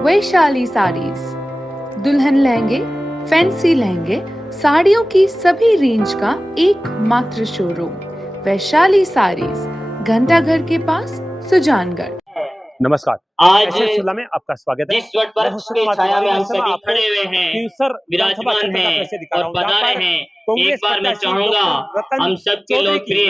वैशाली साड़ीज, दुल्हन लहंगे, फैंसी लहंगे, साड़ियों की सभी रेंज का एकमात्र शोरूम वैशाली साड़ीज, घंटाघर के पास, सुजानगढ़। नमस्कार, आज एसएस शिमला में आपका स्वागत है। जिस वट वृक्ष की छाया में हम सभी खड़े हुए हैं, विराजमान हैं और पधारे हैं, एक बार मैं चाहूंगा हम सबके लोकप्रिय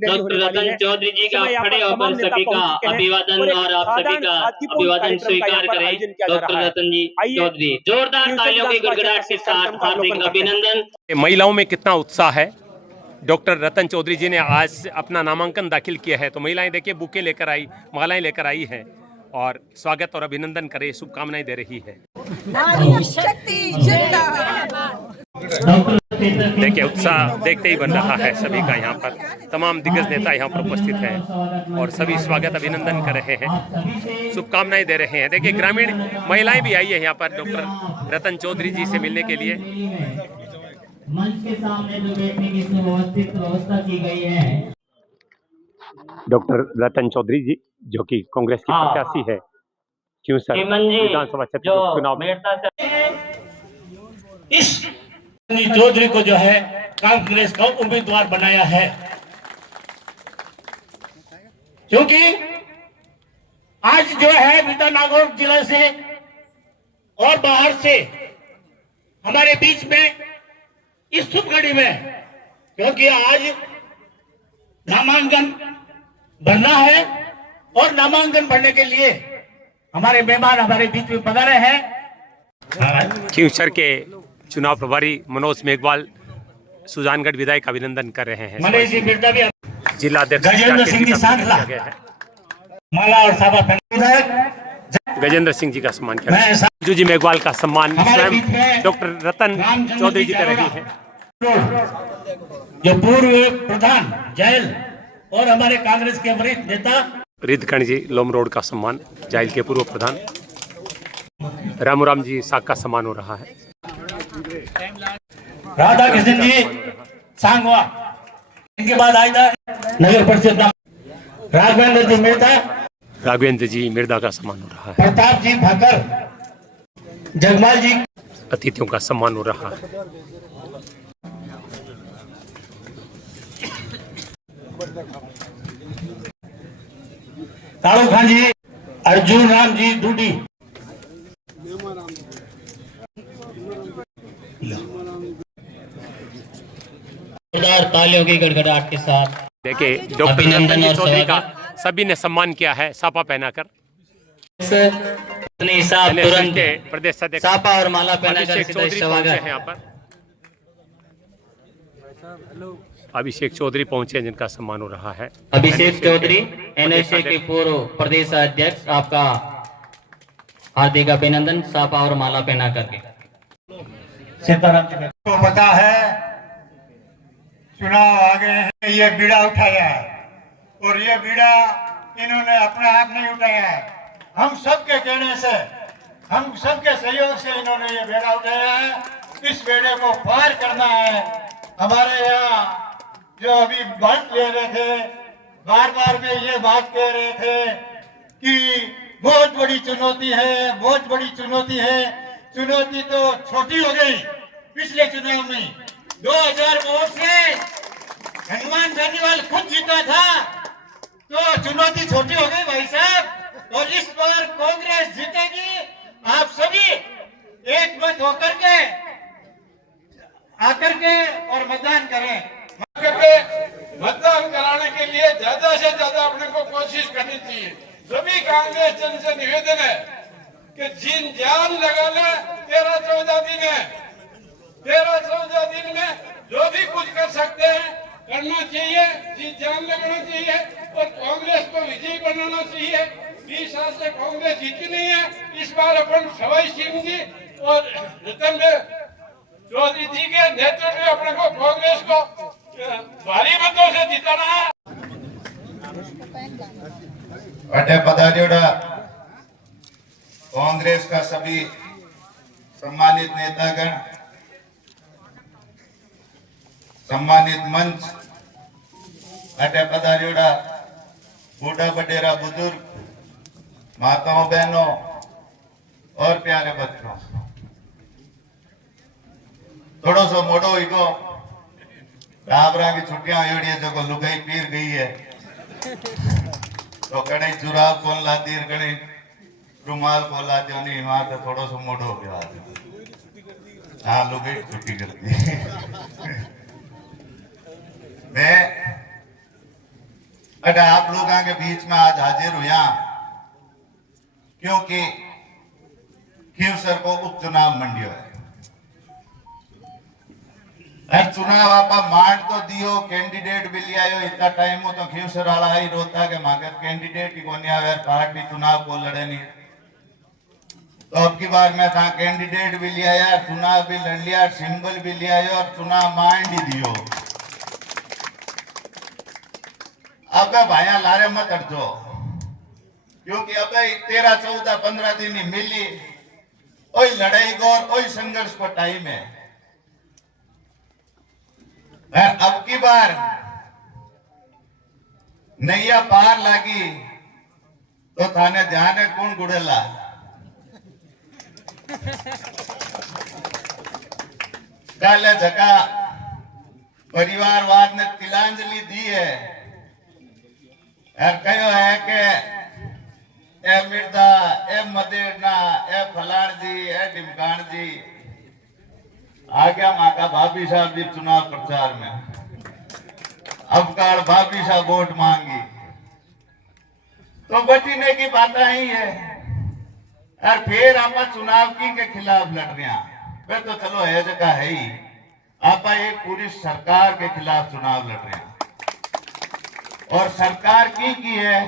डॉक्टर रतन चौधरी जी का खड़े होकर सभी का अभिवादन और आप सभी का अभिवादन स्वीकार करें। डॉक्टर रतन जी चौधरी, जोरदार तालियों की गड़गड़ाहट के साथ हार्दिक अभिनंदन। महिलाओं में कितना उत्साह है। डॉक्टर रतन चौधरी जी ने आज अपना नामांकन दाखिल किया है, तो महिलाएं देखिए बुके लेकर आई, मालाएं लेकर आई हैं और स्वागत और अभिनंदन करे, शुभकामनाएं दे रही है। देखिए उत्साह देखते ही बन रहा है सभी का। यहाँ पर तमाम दिग्गज नेता यहाँ पर उपस्थित हैं और सभी स्वागत अभिनंदन कर रहे हैं, शुभकामनाएं दे रहे हैं। देखिए ग्रामीण महिलाएं भी आई है यहाँ पर डॉक्टर रतन चौधरी जी से मिलने के लिए। मंच के सामने जो बैठने की सुव्यवस्थित व्यवस्था की गई है। डॉक्टर रतन चौधरी जी जो कि कांग्रेस की प्रत्याशी है, क्यों सर विधानसभा क्षेत्र चुनाव में इस चौधरी को जो है कांग्रेस का उम्मीदवार बनाया है, क्योंकि आज जो है विधाननगर जिला से और बाहर से हमारे बीच में इस शुभ घड़ी में, क्योंकि आज नामांकन भरना है और नामांकन भरने के लिए हमारे मेहमान हमारे बीच में पधारे हैं। खींवसर के चुनाव प्रभारी मनोज मेघवाल सुजानगढ़ विधायक अभिनंदन कर रहे हैं। मनीष जी बिरदा भी, जिला अध्यक्ष गजेंद्र सिंह जी सांसला, माला और साबा विधायक गजेंद्र सिंह जी का सम्मान किया। राजू जी मेघवाल का सम्मान स्वयं डॉक्टर रतन चौधरी जी कर रही है। जो पूर्व प्रधान जायल और हमारे कांग्रेस के वरिष्ठ नेता रिद्धगण जी लोम रोड का सम्मान, जायल के पूर्व प्रधान रामूराम जी साग का सम्मान हो रहा है। राधा कृष्ण जी सांगवा, इनके बाद आयदा नगर परिषद राघवेंद्र जी मिर्दा का सम्मान हो रहा है। प्रताप जी भाकर, जगमाल जी, अतिथियों का सम्मान हो रहा है। कालू खान जी, अर्जुन राम जी डूडी, तालियों की गड़गड़ाहट के साथ देखिए डॉक्टर रतन जी चौधरी का सभी ने सम्मान किया है सापा पहनाकर। प्रदेश अध्यक्ष सापा और माला पहनाकर स्वागत है यहाँ पर। अभिषेक चौधरी पहुंचे जिनका सम्मान हो रहा है। अभिषेक चौधरी एनएसए के पूर्व प्रदेश अध्यक्ष, आपका हार्दिक अभिनंदन सापा और माला पहना करके। सीताराम जी को पता है चुनाव आ गए हैं, ये बीड़ा उठाया है और ये बीड़ा इन्होंने अपने आप नहीं उठाया है, हम सबके कहने से, हम सबके सहयोग से इन्होंने ये बेड़ा उठाया है। इस बेड़े को पार करना है। हमारे यहाँ जो अभी बात ले रहे थे, बार बार में ये बात कह रहे थे कि बहुत बड़ी चुनौती है, बहुत बड़ी चुनौती है। चुनौती तो छोटी हो गई पिछले चुनाव में। 2000 वोट से हनुमान बेनीवाल खुद जीता था, तो चुनौती छोटी हो गई भाई साहब। और इस बार कांग्रेस जीतेगी। आप सभी एक मत होकर के आकर के और मतदान करें। मतदान कराने के लिए ज्यादा से ज्यादा अपने को कोशिश करनी चाहिए। सभी कांग्रेस जन से निवेदन है कि जिन जान लगा ले, 13-14 दिन है, 13-14 दिन में जो भी कुछ कर सकते हैं करना चाहिए, जी जान लगाना चाहिए और कांग्रेस को विजयी बनाना चाहिए। 20 साल से कांग्रेस जीती नहीं है, इस बार अपन सवाई सिंह जी और रतन चौधरी जी के नेतृत्व में अपने को कांग्रेस को भारी मतों से जिताना है। कांग्रेस का सभी सम्मानित नेतागण, सम्मानित मंच, अटे पधारियोड़ा बूढ़ा बडेरा बुजुर्ग, माताओं बहनों और प्यारे बच्चों, थोड़ो सो मोड़ो इको टाबरा की छुट्टियां होड़ी है जो लुगाई पीर गई है तो कहीं जुराब कौन लाती है कहीं रुमाल कौन लाती है नहीं वहां तो थोड़ो सो मोड़ो हो गया हाँ लुगाई छुट्टी करती है मैं अगर आप लोगों के बीच में आज हाजिर हुआ क्योंकि खीवसर को उपचुनाव मंडियो है। चुनाव आप मांड तो दियो कैंडिडेट भी लिया इतना टाइम हो तो खीवसर वाला ही रोता के मांगे कैंडिडेट ही कोनी आवे पार्टी चुनाव को लड़े नहीं तो अब की बार मैं था कैंडिडेट भी लिया यार चुनाव भी लड़ लिया सिंबल भी लिया और चुनाव मांड ही दियो। अब भाइया लारे मत अटो क्योंकि अब 13, 14, 15 दिन ही मिली ओई लड़ाई को और ओई संघर्ष को टाइम है। अब की बार नैया पार लागी तो थाने ध्यान है कौन गुड़ेला काले जगह परिवारवाद ने तिलांजलि दी है कहो है कि ए मिर्दा ए मदेरना ए फलाण जी ए ढिमकाण जी आ गया माता भाभी साहब जी चुनाव प्रचार में अब काल भाभी साहब वोट मांगी तो बचने की बात ही है और फिर आप चुनाव की के खिलाफ लड़ रहे हैं फिर तो चलो है जगह है ही आप एक पूरी सरकार के खिलाफ चुनाव लड़ रहे हैं और सरकार की है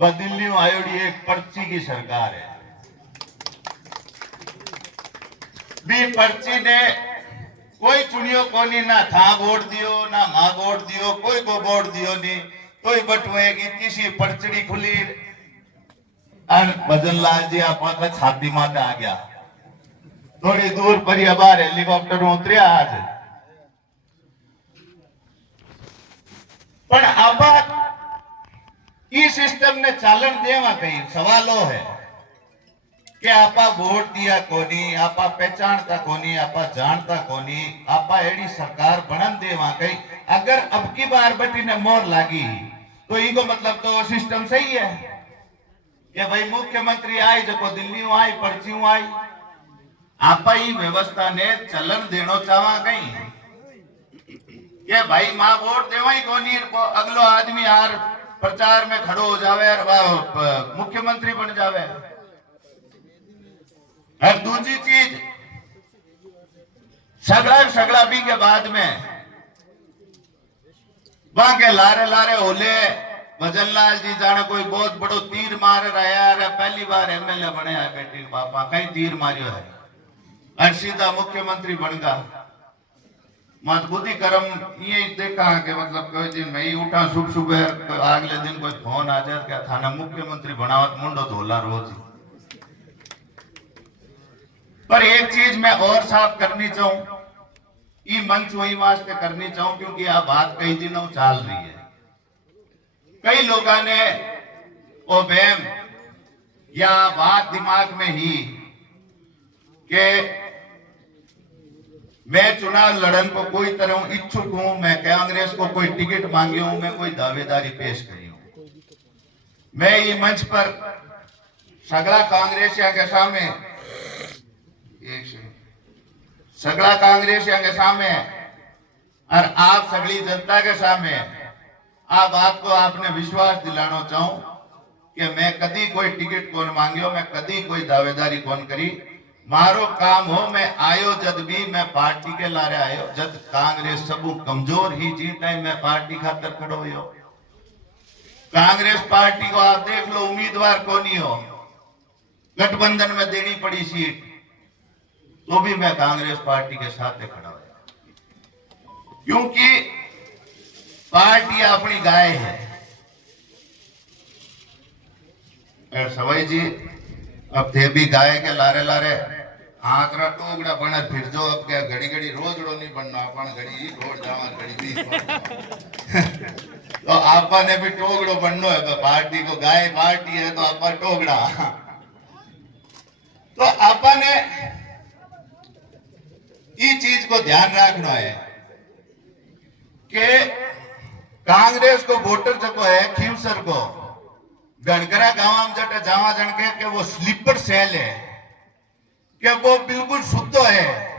दिल्ली में आयोडी एक पर्ची की सरकार है भी पर्ची ने कोई चुनियो कोनी ना था वोट दियो ना मां वोट दियो कोई को वोट दियो नहीं कोई बटुएगी किसी पर्चड़ी खुली और भजन लाल जी आप छाती माते आ गया थोड़ी दूर पर बार हेलीकॉप्टर उतरिया आज पर अब इस सिस्टम ने चालन देवा कहीं सवालों है कि आपा वोट दिया कोनी आपा पहचानता कोनी आपा जानता कोनी आपा एडी सरकार बनन देवा कहीं अगर अब की बार बटी ने मोर लागी तो इको मतलब तो सिस्टम सही है कि भाई मुख्यमंत्री आई जो दिल्ली आई पर्ची आई आपा ही व्यवस्था ने चलन देनो चावा कहीं ये भाई मां वोट देवा ही कोनी अगलो आदमी यार प्रचार में खड़ो हो जावे और मुख्यमंत्री बन जावे। और दूसरी चीज सगड़ा भी के बाद में वहां के लारे लारे होले भजन लाल जी जाने कोई बहुत बड़ो तीर मार रहा है पहली बार एमएलए बने है बेटी पापा कहीं तीर मारियो है और सीधा मुख्यमंत्री बन गया मत बुद्धि कर्म ये देखा कि मतलब कोई दिन मैं ही उठा सुबह अगले दिन कोई फोन आ जाए क्या थाना मुख्यमंत्री बनावत मुंडो धोला रोज पर एक चीज मैं और साफ करनी चाहूं ये मंच वही वास्ते करनी चाहूं क्योंकि यह बात कई दिनों चल रही है कई लोगों ने वो बैम या बात दिमाग में ही कि मैं चुनाव लड़न को कोई तरह इच्छुक हूं मैं कांग्रेस को कोई टिकट मांगी हूं मैं कोई दावेदारी पेश करी हूं मैं ये मंच पर सगड़ा कांग्रेसिया के सामने सगड़ा कांग्रेसिया के सामने और आप सगड़ी जनता के सामने आप बात को आपने विश्वास दिलाना चाहूं कि मैं कदी कोई टिकट कौन मांगियो मैं कदी कोई दावेदारी कौन करी मारो काम हो मैं आयो जद भी मैं पार्टी के लारे आयो जद कांग्रेस सब कमजोर ही जी टाइम मैं पार्टी खातर खड़ो हो कांग्रेस पार्टी को आप देख लो उम्मीदवार कौन ही हो गठबंधन में देनी पड़ी सीट तो भी मैं कांग्रेस पार्टी के साथ खड़ा हूं क्योंकि पार्टी अपनी गाय है सवाई जी अब थे भी गाय के लारे लारे आंकड़ा टोगड़ा बना फिर जो अब क्या घड़ी घड़ी रोजड़ो नहीं बनना अपन घड़ी रोड जावा घड़ी भी तो आपा ने भी टोगड़ो बननो है पार्टी को गाय पार्टी है तो आपा टोगड़ा तो आपने ये चीज को ध्यान रखना है कि कांग्रेस को वोटर जो है खीवसर को गणकरा गांव में जट जावा जन के वो स्लीपर सेल है कि वो बिल्कुल शुद्ध है।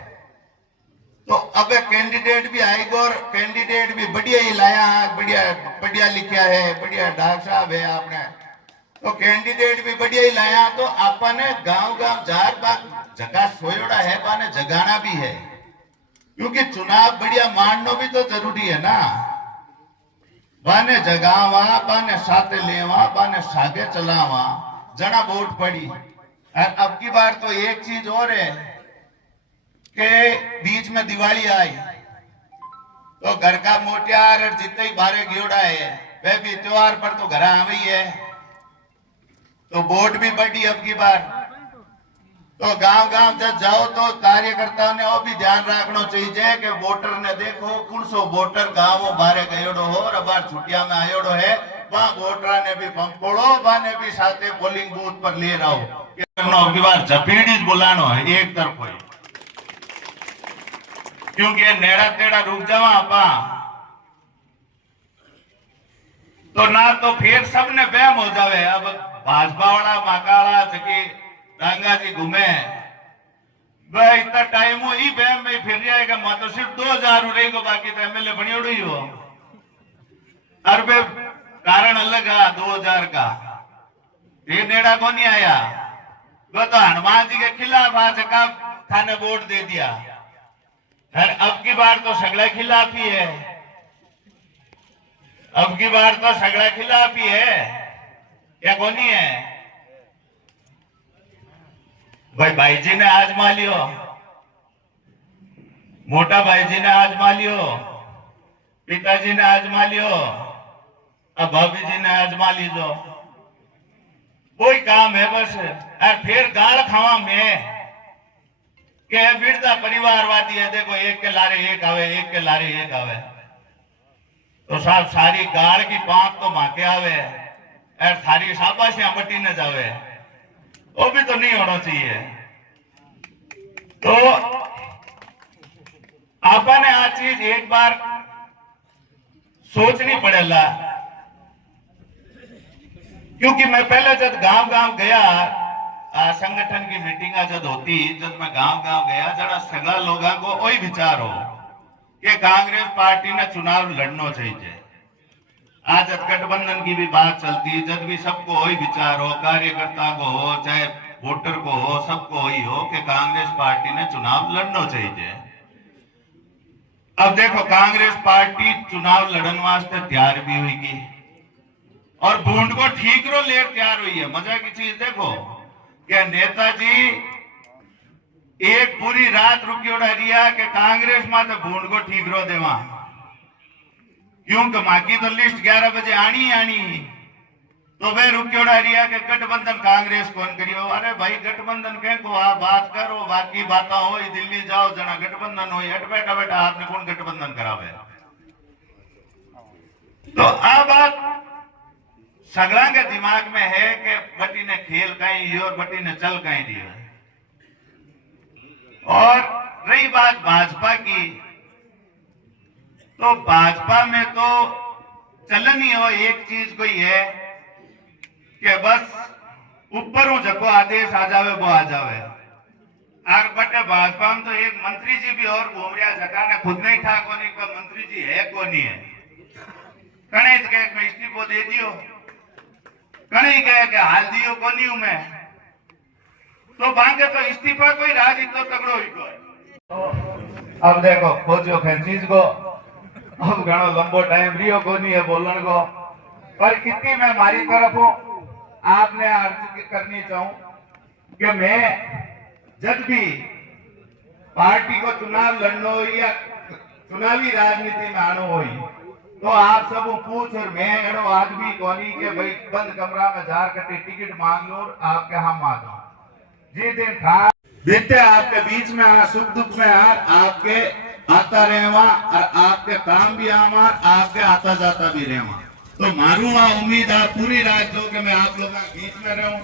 तो अब कैंडिडेट भी आएगा और कैंडिडेट भी बढ़िया ही लाया, बढ़िया बढ़िया लिखा है, बढ़िया डॉक्टर साहब है आपने, तो कैंडिडेट भी बढ़िया ही लाया। तो आपने गांव गांव जार बाग जगह सोयोड़ा है, बाने जगाना भी है, क्योंकि चुनाव बढ़िया मानना भी तो जरूरी है ना। बाने जगावा, बाने साथे लेवा, बाने सागे चलावा, जना वोट पड़ी। और अब की बार तो एक चीज और है कि बीच में दिवाली आई तो घर का मोटियार और जितने ही बारे गियोड़ा है वह भी त्योहार पर तो घर आ गई है, तो वोट भी बढ़ी अब की बार। तो गांव गांव जब जाओ तो कार्यकर्ताओं ने वो भी ध्यान रखना चाहिए कि वोटर ने देखो कौन सो वोटर गांव बारे गयोड़ो हो और बार छुट्टिया में आयोड़ो है, वहां वोटर ने भी पंपोड़ो, वहां भी साथे पोलिंग बूथ पर ले रहो। अब की बार जपेड़ी बुलानो है एक तरफ हो, क्योंकि नेड़ा तेड़ा रुक जावा आपा तो ना तो फिर सबने बहम हो जावे। अब भाजपा वाला माकाड़ा जकी डांगा जी घूमे वह इतना टाइम हो ही बहम में फिर जाएगा। मैं तो सिर्फ 2000 रहेगा, बाकी तो एमएलए बनी उड़ी हो। अरबे कारण अलग है 2000 का, ये नेड़ा को नहीं आया। वो तो हनुमान जी के खिलाफ आज कब थाने वोट दे दिया। अब की बार तो सगड़ा खिलाफ ही है, अब की बार तो सगड़ा खिलाफ ही है, या कोनी है भाई। भाई जी ने आजमा लियो, मोटा भाई जी ने आजमा लियो, पिताजी ने आजमा लियो, अब भाभी जी ने आजमा लीजो, कोई काम है बस। और फिर गाल खावा में के वृद्धा परिवारवादी है, देखो एक के लारे एक आवे, एक के लारे एक आवे, तो साहब सारी गाड़ की पांख तो माके आवे और सारी शाबाशियां बटी न जावे, वो भी तो नहीं होना चाहिए। तो आपने आ चीज एक बार सोचनी पड़ेगा, क्योंकि मैं पहले जब गांव गांव गया संगठन की मीटिंग जब होती, जब मैं गांव गांव गया जरा सगला लोगों को वही विचार हो कि कांग्रेस पार्टी ने चुनाव लड़ना चाहिए। आज गठबंधन की भी बात चलती, जब भी सबको वही विचार हो, कार्यकर्ता को हो चाहे वोटर को हो, सबको वही हो कि कांग्रेस पार्टी ने चुनाव लड़ना चाहिए। अब देखो कांग्रेस पार्टी चुनाव लड़न वास्ते तैयार भी हुई और बूंद को ठीक रो लेर तैयार हुई है। मजा की चीज देखो कि नेताजी एक पूरी रात रुकी उड़ा रिया कि कांग्रेस में तो बूंद को ठीक रो देवा, क्योंकि माँ की तो लिस्ट 11 बजे आनी तो वे रुकी उड़ा रिया कि गठबंधन कांग्रेस कौन करियो। अरे भाई गठबंधन कह को आप बात करो, बाकी बातें हो दिल्ली जाओ जना गठबंधन हो, हट बैठा बैठा आपने कौन गठबंधन करावे। तो अब बात सगला के दिमाग में है कि बटी ने खेल कहीं और बटी ने चल कहीं दिया। और रही बात भाजपा की, तो भाजपा में तो चलन ही हो एक चीज कोई है कि बस ऊपर हूं जको आदेश आ जावे वो आ जावे। और बटे भाजपा में तो एक मंत्री जी भी और घूम रहा जका ने खुद नहीं था कोनी का मंत्री जी है कोनी है, कने कहे इस्तीफो दे दियो, कहीं कहे कि हाल दियो कोनी हूं मैं, तो भांगे तो इस्तीफा कोई राज इतो तगड़ो ही कोई। अब देखो खोजो चीज को, अब घणो लंबो टाइम रियो कोनी है बोलने को, पर इतनी मैं हमारी तरफ हूं आपने अर्ज करनी चाहूं कि मैं जब भी पार्टी को चुनाव लड़ना हो या चुनावी राजनीति में आना हो तो आप सब पूछ, और मैं एड़ो आदमी कोनी के भाई बंद कमरा में जार कटे टिकट मांग लो आपके हम आ जाओ। जी दिन था बीते आपके बीच में सुख दुख में आपके आता रहेवा और आपके काम भी आवा, आपके आता जाता भी रहेवा। तो मारू वहां उम्मीद आप पूरी रात दो कि मैं आप लोगों के बीच में रहूं।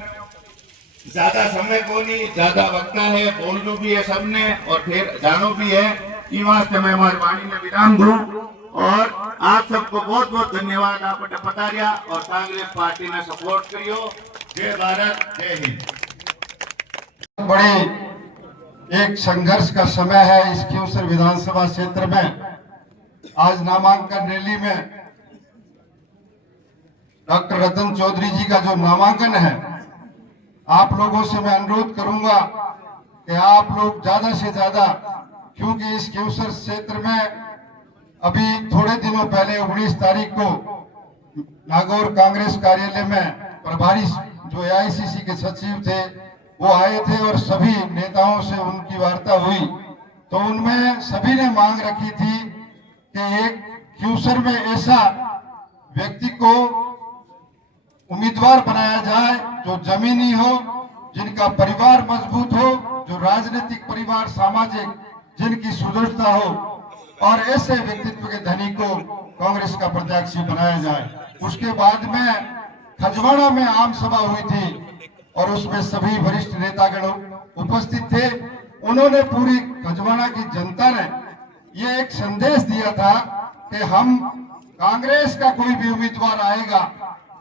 ज्यादा समय को नहीं, ज्यादा वक्ता है, बोलनो भी है सबने और फिर जानो भी है। ई वास्ते मैं हमारी वाणी में विराम दूं और आप सबको बहुत बहुत धन्यवाद। आपने पता रहा और कांग्रेस पार्टी ने सपोर्ट करियो। जय भारत, जय हिंद। बड़ी एक संघर्ष का समय है इस क्यूसर विधानसभा क्षेत्र में। आज नामांकन रैली में डॉक्टर रतन चौधरी जी का जो नामांकन है, आप लोगों से मैं अनुरोध करूंगा कि आप लोग ज्यादा से ज्यादा, क्योंकि इस क्यूसर क्षेत्र में अभी थोड़े दिनों पहले 19 तारीख को नागौर कांग्रेस कार्यालय में प्रभारी जो एआईसीसी के सचिव थे वो आए थे और सभी नेताओं से उनकी वार्ता हुई, तो उनमें सभी ने मांग रखी थी कि एक क्यूसर में ऐसा व्यक्ति को उम्मीदवार बनाया जाए जो जमीनी हो, जिनका परिवार मजबूत हो, जो राजनीतिक परिवार सामाजिक जिनकी सुदृढ़ता हो, और ऐसे व्यक्तित्व के धनी को कांग्रेस का प्रत्याशी बनाया जाए। उसके बाद में खजवाड़ा में आम सभा हुई थी और उसमें सभी वरिष्ठ नेतागण उपस्थित थे। उन्होंने पूरी खजवाड़ा की जनता ने ये एक संदेश दिया था कि हम कांग्रेस का कोई भी उम्मीदवार आएगा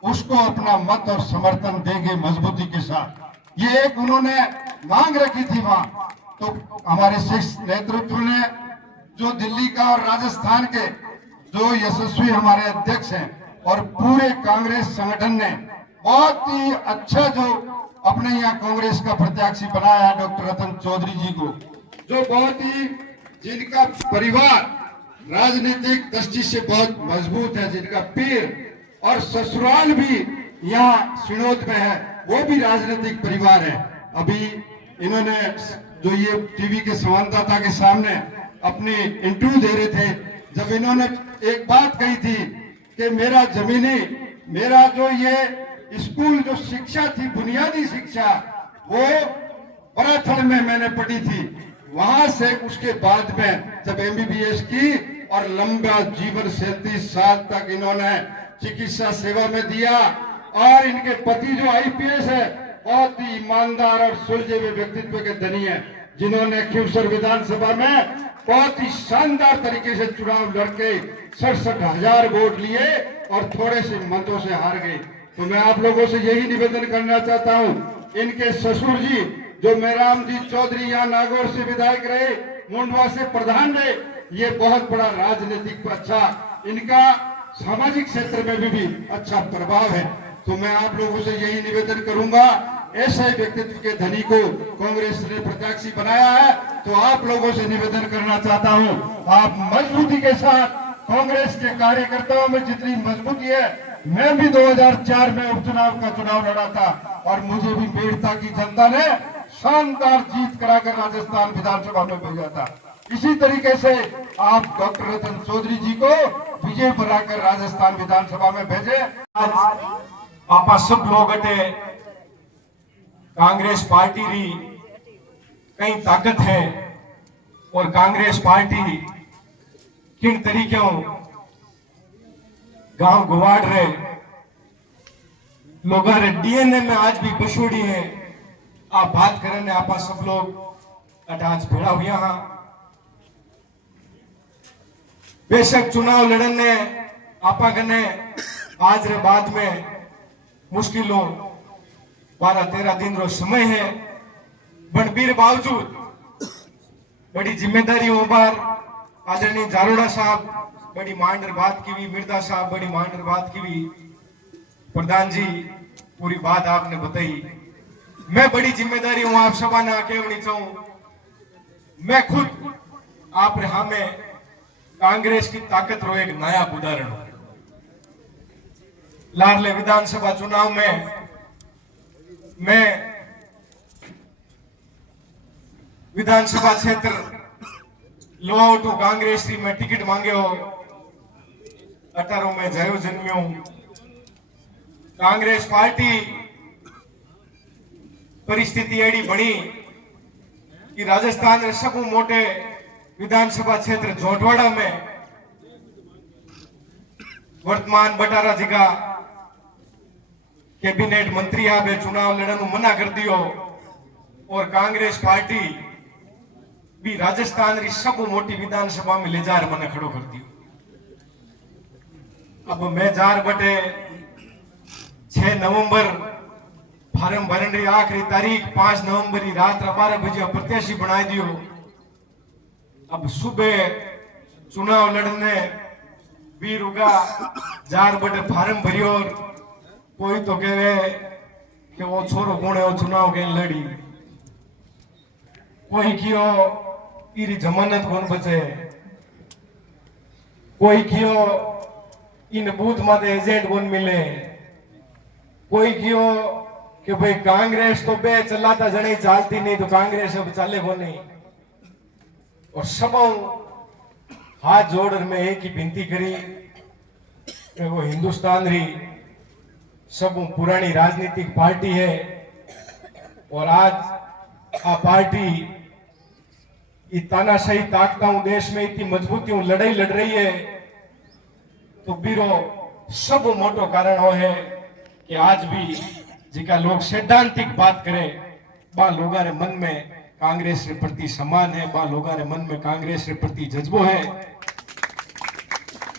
उसको अपना मत और समर्थन देंगे मजबूती के साथ। ये एक उन्होंने मांग रखी थी वहां। तो हमारे शीर्ष नेतृत्व ने, जो दिल्ली का और राजस्थान के जो यशस्वी हमारे अध्यक्ष हैं और पूरे कांग्रेस संगठन ने बहुत ही अच्छा जो अपने यहाँ कांग्रेस का प्रत्याशी बनाया है डॉक्टर रतन चौधरी जी को, जो बहुत ही जिनका परिवार राजनीतिक दृष्टि से बहुत मजबूत है, जिनका पीर और ससुराल भी यहाँ सिनोद में है, वो भी राजनीतिक परिवार है। अभी इन्होंने जो ये टीवी के संवाददाता के सामने अपनी इंटरव्यू दे रहे थे, जब इन्होंने एक बात कही थी कि मेरा जमीनी, मेरा जो ये स्कूल जो शिक्षा थी, बुनियादी शिक्षा, वो बराथड़ में मैंने पढ़ी थी। वहां से उसके बाद में जब एमबीबीएस की और लंबा जीवन 37 साल तक इन्होंने चिकित्सा सेवा में दिया। और इनके पति जो आईपीएस है, बहुत ही ईमानदार और सुलझे हुए व्यक्तित्व के धनी है, जिन्होंने क्यूसर विधानसभा में बहुत ही शानदार तरीके से चुनाव लड़के 67,000 वोट लिए और थोड़े से मतों से हार गए। तो मैं आप लोगों से यही निवेदन करना चाहता हूं, इनके ससुर जी जो मेराम जी चौधरी यहाँ नागौर से विधायक रहे, मुंडवा से प्रधान रहे, ये बहुत बड़ा राजनीतिक अच्छा, इनका सामाजिक क्षेत्र में भी अच्छा प्रभाव है। तो मैं आप लोगों से यही निवेदन करूंगा, ऐसे व्यक्तित्व के धनी को कांग्रेस ने प्रत्याशी बनाया है, तो आप लोगों से निवेदन करना चाहता हूं, आप मजबूती के साथ कांग्रेस के कार्यकर्ताओं में जितनी मजबूती है, मैं भी 2004 में उपचुनाव का चुनाव लड़ा था और मुझे भी बेड़ता की जनता ने शानदार जीत कराकर राजस्थान विधानसभा में भेजा था। इसी तरीके से आप डॉक्टर रतन चौधरी जी को विजय बनाकर राजस्थान विधानसभा में भेजे। आज आपा सब लोग अटे कांग्रेस पार्टी री कई ताकत है और कांग्रेस पार्टी किन तरीके गांव गुवाड़ रहे लोग डीएनए में आज भी बसोड़ी है। आप बात करें आप सब लोग आज भेड़ा हुआ हाँ, बेशक चुनाव लड़ने आपा कने आज रे बाद में मुश्किलों 12-13 दिन रो समय है, बनबीर बावजूद बड़ी जिम्मेदारी उबार आदरणीय जारोड़ा साहब बड़ी मांडर बात की भी, मिर्दा साहब बड़ी मांडर बात की भी, प्रधान जी पूरी बात आपने बताई। मैं बड़ी जिम्मेदारी हूं आप सभा ना कहनी चाहूं, मैं खुद आप रहा में कांग्रेस की ताकत रो एक नया उदाहरण हूं। लाडले विधानसभा चुनाव में मैं विधानसभा क्षेत्र लोहावटू कांग्रेस की मैं टिकट मांगे हो 18 में जयो जन्म्यो। कांग्रेस पार्टी परिस्थिति एडी बनी कि राजस्थान रे सबू मोटे विधानसभा क्षेत्र जोटवाड़ा में वर्तमान बटारा जिगा कैबिनेट मंत्री आपे चुनाव लड़न मना कर दियो और कांग्रेस पार्टी भी राजस्थान री सब मोटी विधानसभा में ले जार मने खड़ो कर दियो। अब मैं जार बटे 6 नवंबर फार्म भरने री आखिरी तारीख 5 नवंबर की रात 12 बजे प्रत्याशी बना दियो। अब सुबह चुनाव लड़ने वीर उगा जार बटे फार्म भरियो। कोई तो कहे कि वो छोरो कौन है वो चुनाव के लड़ी, कोई कियो इरी जमानत कौन बचे, कोई कियो इन बूथ माते एजेंट कौन मिले, कोई कियो कि भाई कांग्रेस तो बे चलाता जने चालती नहीं तो कांग्रेस अब चाले को नहीं। और सब हाथ जोड़ में एक ही विनती करी कि वो हिंदुस्तान री सब पुरानी राजनीतिक पार्टी है और आज आ पार्टी तानाशाही ताकताओं देश में इतनी मजबूती लड़ाई लड़ रही है। तो बीरो सब मोटो कारण हो है कि आज भी जिका लोग सैद्धांतिक बात करे बा लोगा रे मन में कांग्रेस के प्रति सम्मान है, बा लोगा रे मन में कांग्रेस के प्रति जज्बो है।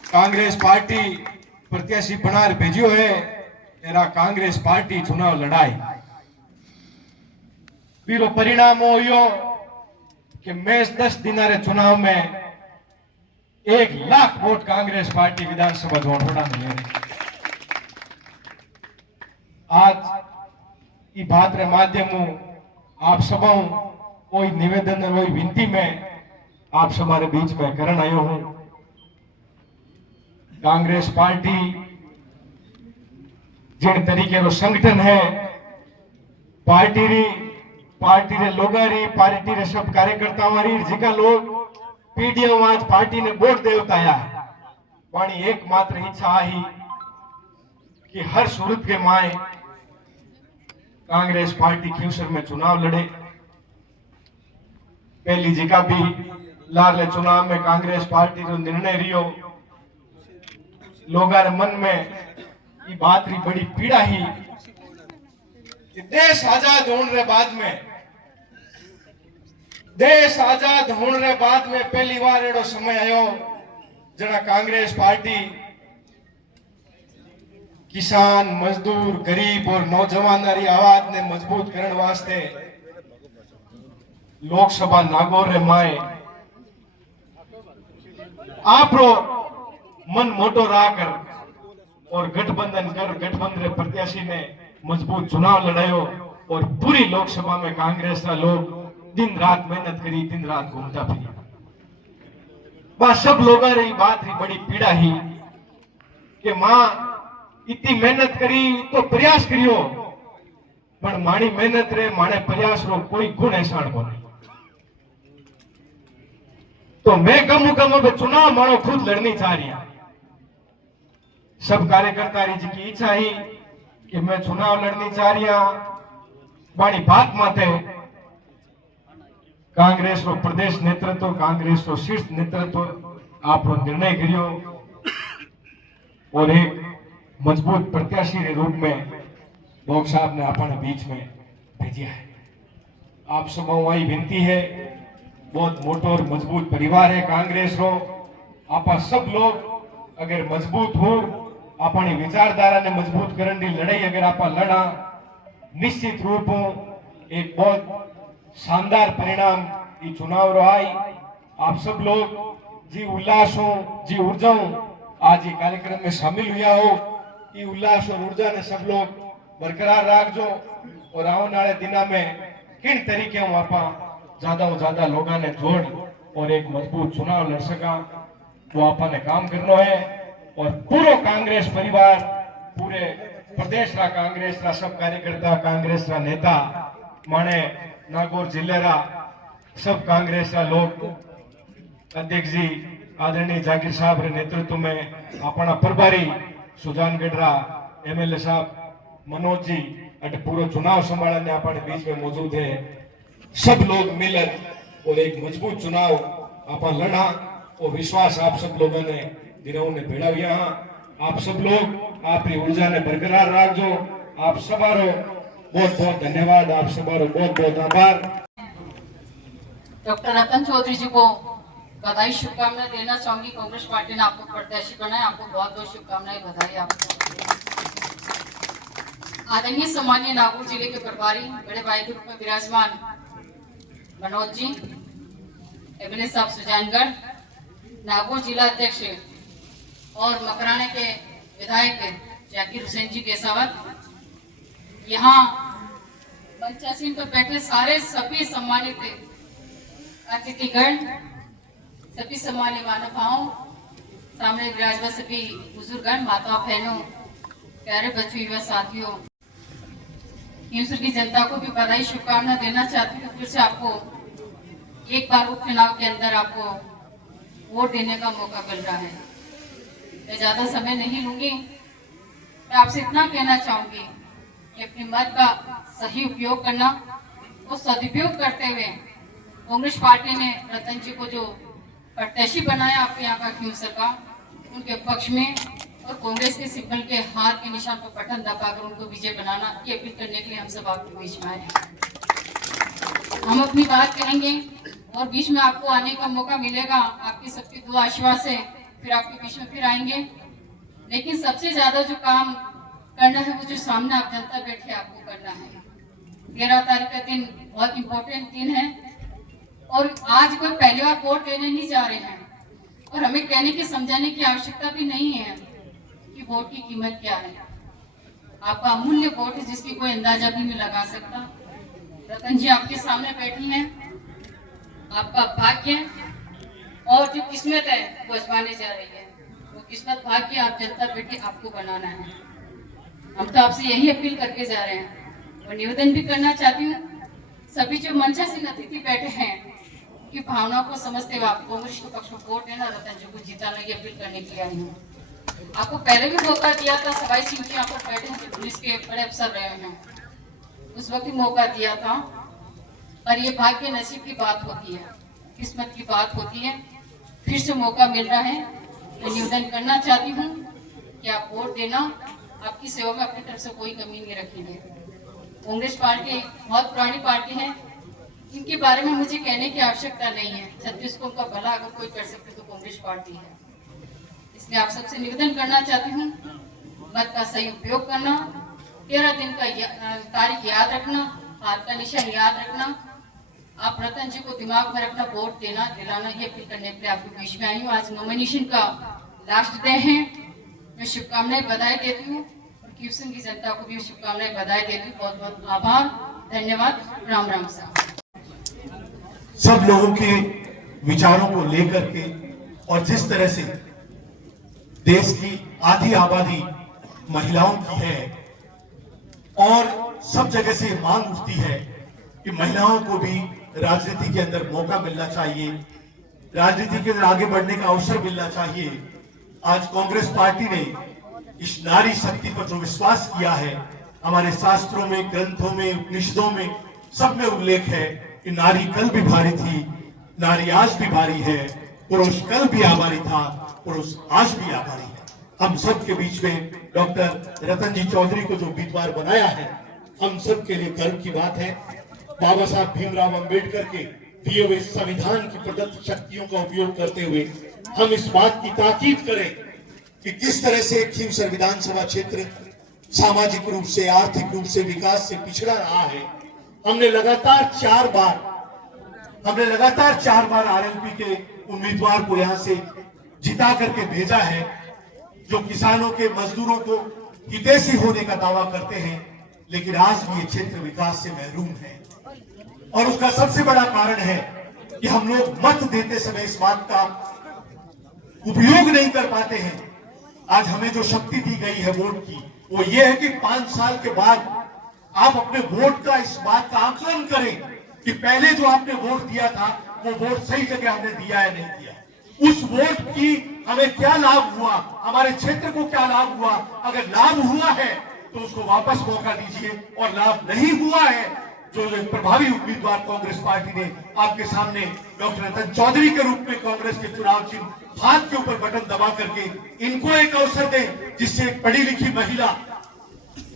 कांग्रेस पार्टी प्रत्याशी बना भेजियो है, एरा कांग्रेस पार्टी चुनाव लड़ाई बीरो परिणाम हो यो कि मैं 10 दिन रे चुनाव में 1 लाख वोट कांग्रेस पार्टी विधानसभा झोंपड़ा में। आज ई बात रे माध्यम आप सब कोई निवेदन और विनती में आप हमारे बीच में करण आयो हूं। कांग्रेस पार्टी जिन तरीके रो संगठन है, पार्टी रे लोगा री, पार्टी रे सब कार्यकर्ताओं री जिका लोग पीडीएम आज पार्टी ने वोट देवताया वाणी एकमात्र इच्छा आई कि हर सूरत के माए कांग्रेस पार्टी क्यूसर में चुनाव लड़े। पहली जिका भी लाले चुनाव में कांग्रेस पार्टी रो निर्णय रियो लोगा रे मन में ये बात री बड़ी पीड़ा ही कि देश आजाद होने बाद में पहली बार एडो समय आयो जना कांग्रेस पार्टी किसान, मजदूर, गरीब और नौजवान री आवाज ने मजबूत करने वास्ते लोकसभा नागौर रे माए आप मन मोटो राकर और गठबंधन प्रत्याशी ने मजबूत चुनाव लड़ायो और पूरी लोकसभा में कांग्रेस का लोग दिन रात मेहनत करी, दिन रात घूमता फिर बस सब लोग रही बात ही बड़ी पीड़ा ही कि मां इतनी मेहनत करी तो प्रयास करियो पर मानी मेहनत रे माने प्रयास रो कोई गुण एहसान को नहीं। तो मैं कम चुनाव मानो खुद लड़नी चाह रही। सब कार्यकर्ता री जी इच्छा ही कि मैं चुनाव लड़नी चाह रही वाणी बात माते कांग्रेस रो प्रदेश नेतृत्व, कांग्रेस रो शीर्ष नेतृत्व आप निर्णय करियो और एक मजबूत प्रत्याशी के रूप में लोग साहब ने अपने बीच में भेजा है। आप सब वही विनती है, बहुत मोटो और मजबूत परिवार है कांग्रेस रो। आप सब लोग अगर मजबूत हो अपनी विचारधारा ने मजबूत करने की लड़ाई अगर आप लड़ा निश्चित रूप एक बहुत शानदार परिणाम ये चुनाव रो आई। आप सब लोग जी उल्लास हो, जी ऊर्जा हो आज ये कार्यक्रम में शामिल हुआ हो, ये उल्लास और ऊर्जा ने सब लोग बरकरार रखो और आने वाले दिनों में किन तरीके आप ज्यादा लोगों ने जोड़ और एक मजबूत चुनाव लड़ सका वो आपने काम करना है। और पूरा कांग्रेस परिवार, पूरे प्रदेश रा कांग्रेस रा सब कार्यकर्ता, कांग्रेस रा नेता माने नागौर जिले रा सब कांग्रेस रा लोग, अध्यक्ष जी आदरणीय जागीर साहब रे नेतृत्व में अपना प्रभारी सुजानगढ़ रा एमएलए साहब मनोज जी अट पूरा चुनाव संभालने अपने बीच में मौजूद है। सब लोग मिलकर और एक मजबूत चुनाव आप लड़ा और विश्वास आप सब लोगों ने दिनों ने भेड़ा हुआ। आप सब लोग अपनी ऊर्जा ने बरकरार रखो, आप सबारो बहुत बहुत धन्यवाद, आप सबारो बहुत बहुत आभार। डॉक्टर रतन चौधरी जी को बधाई शुभकामनाएं देना चाहूंगी। कांग्रेस पार्टी ने आपको प्रत्याशी बनाया, आपको बहुत बहुत शुभकामनाएं, बधाई आपको। आदरणीय सम्मानीय नागौर जिले के प्रभारी बड़े भाई के रूप में विराजमान मनोज जी, एमएलए साहब सुजानगढ़, नागौर जिला अध्यक्ष और मकराने के विधायक जाकिर हुसैन जी केसावत, यहाँ मंचासीन पर बैठे सारे सभी सम्मानित अतिथिगण, सभी सम्मानित मानवताओं, सामने विराजमान सभी बुजुर्गगण, माताओं, बहनों, प्यारे बच्चों, युवा साथियों, खींवसर की जनता को भी बधाई शुभकामना देना चाहती हूँ। फिर से आपको एक बार उपचुनाव के अंदर आपको वोट देने का मौका मिल रहा है। मैं ज्यादा समय नहीं लूंगी, मैं आपसे इतना कहना चाहूंगी कि अपने मत का सही उपयोग करना और सदुपयोग करते हुए कांग्रेस पार्टी ने रतन जी को जो प्रत्याशी बनाया आपके यहाँ का खींवसर का, उनके पक्ष में और कांग्रेस के सिंबल के हाथ के निशान पर बटन दबाकर उनको विजय बनाना, ये अपील करने के लिए हम सब आपके बीच में आए हैं। हम अपनी बात कहेंगे और बीच में आपको आने का मौका मिलेगा। आपकी सबकी दुआ आशीर्वाद से फिर आपके बीच में फिर आएंगे। लेकिन सबसे ज्यादा जो काम करना है वो जो सामने आप जनता बैठे आपको करना है। 13 तारीख का दिन बहुत इंपॉर्टेंट दिन है और आज कोई पहली बार वोट देने नहीं जा रहे हैं और हमें कहने की समझाने की आवश्यकता भी नहीं है कि वोट की कीमत क्या है। आपका अमूल्य वोट है जिसकी कोई अंदाजा भी नहीं लगा सकता। रतन जी आपके सामने बैठी हैं, आपका भाग्य और जो किस्मत है वो आजमाने जा रही है। वो किस्मत भाग्य आप जनता बैठी आपको बनाना है। हम तो आपसे यही अपील करके जा रहे हैं और निवेदन भी करना चाहती हूँ सभी जो मंचासीन अतिथि बैठे हैं कि भावनाओं को समझते हुए आप कांग्रेस के पक्ष में वोट देना, रतन जी को जिताना, ये अपील करने के लिए आई हूँ। आपको पहले भी मौका दिया था, सवाई सिंह जी यहाँ पर बैठे हैं, पुलिस के बड़े अफसर रहे हैं, उस वक्त भी मौका दिया था। और ये भाग्य नसीब की बात होती है, किस्मत की बात होती है। फिर से मौका मिल रहा है तो निवेदन करना चाहती हूँ कि आप वोट देना, आपकी सेवा में अपनी तरफ से कोई कमी नहीं रखेंगे। कांग्रेस पार्टी बहुत पुरानी पार्टी है, इनके बारे में मुझे कहने की आवश्यकता नहीं है। छत्तीस को उनका भला अगर कोई कर सकते तो कांग्रेस पार्टी है। इसलिए आप सबसे निवेदन करना चाहती हूँ, मत का सही उपयोग करना, 13 दिन का तारीख याद रखना, हाथ का निशान याद रखना, आप रतन जी को दिमाग में रखना, वोट देना दिलाना, ये अपील करने के लिए आपके बीच में आई हूँ। आज नॉमिनेशन का लास्ट डे है। मैं शुभकामनाएं बधाई देती हूँ और खींवसर की जनता को भी शुभकामनाएं बधाई देती हूँ। बहुत बहुत आभार, धन्यवाद, राम राम साहब। सब लोगों के विचारों को लेकर के और जिस तरह से देश की आधी आबादी महिलाओं की है और सब जगह से मांग उठती है कि महिलाओं को भी राजनीति के अंदर मौका मिलना चाहिए, राजनीति के अंदर आगे बढ़ने का अवसर मिलना चाहिए। आज कांग्रेस पार्टी ने इस नारी शक्ति पर जो विश्वास किया है, हमारे शास्त्रों में, ग्रंथों में, उपनिषदों में सब में उल्लेख है कि नारी कल भी भारी थी, नारी आज भी भारी है, पुरुष कल भी आभारी था, पुरुष आज भी आभारी है। हम सब के बीच में डॉक्टर रतन जी चौधरी को जो उम्मीदवार बनाया है, हम सब के लिए गर्व की बात है। बाबा साहब भीमराव अंबेडकर के दिए हुए संविधान की प्रदत्त शक्तियों का उपयोग करते हुए हम इस बात की ताकीद करें कि किस तरह से खींवसर विधानसभा क्षेत्र सामाजिक रूप से, आर्थिक रूप से, विकास से पिछड़ा रहा है। हमने लगातार चार बार आरएलपी के उम्मीदवार को यहां से जिता करके भेजा है, जो किसानों के, मजदूरों को हितैषी होने का दावा करते हैं, लेकिन आज भी ये क्षेत्र विकास से महरूम है। और उसका सबसे बड़ा कारण है कि हम लोग मत देते समय इस बात का उपयोग नहीं कर पाते हैं। आज हमें जो शक्ति दी गई है वोट की, वो ये है कि 5 साल के बाद आप अपने वोट का इस बात का आकलन करें कि पहले जो आपने वोट दिया था वो वोट सही जगह हमने दिया है नहीं दिया। उस वोट की हमें क्या लाभ हुआ, हमारे क्षेत्र को क्या लाभ हुआ। अगर लाभ हुआ है तो उसको वापस मौका दीजिए, और लाभ नहीं हुआ है, जो प्रभावी उम्मीदवार कांग्रेस पार्टी ने आपके सामने डॉक्टर रतन चौधरी के रूप में कांग्रेस के चुनाव चिन्ह हाथ के ऊपर बटन दबा करके इनको एक अवसर दें, जिससे एक पढ़ी लिखी महिला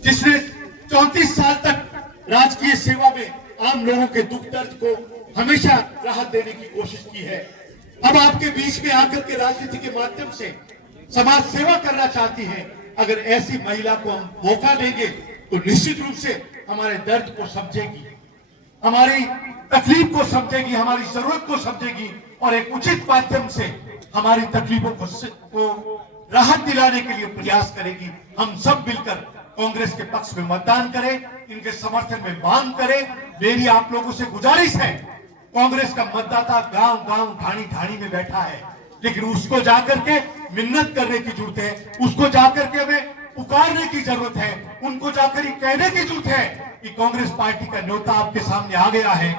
जिसने 34 साल तक राजकीय सेवा में आम लोगों के दुख दर्द को हमेशा राहत देने की कोशिश की है। अब आपके बीच में आकर के राजनीति के माध्यम से समाज सेवा करना चाहती है। अगर ऐसी महिला को हम मौका देंगे तो निश्चित रूप से हमारे दर्द को समझेगी, हमारी तकलीफ को समझेगी, हमारी जरूरत को समझेगी और एक उचित माध्यम से हमारी तकलीफों को राहत दिलाने के लिए प्रयास करेगी। हम सब मिलकर कांग्रेस के पक्ष में मतदान करें, इनके समर्थन में मांग करें। मेरी आप लोगों से गुजारिश है, कांग्रेस का मतदाता गांव गांव ढाणी ढाणी में बैठा है, लेकिन उसको जाकर के मिन्नत करने की जरूरत है, उसको जाकर के हमें पुकारने की जरूरत है, उनको जाकर ये कहने की जरूरत है कि कांग्रेस पार्टी का न्योता आपके सामने आ गया है।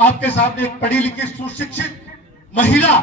आपके सामने एक पढ़ी लिखी सुशिक्षित महिला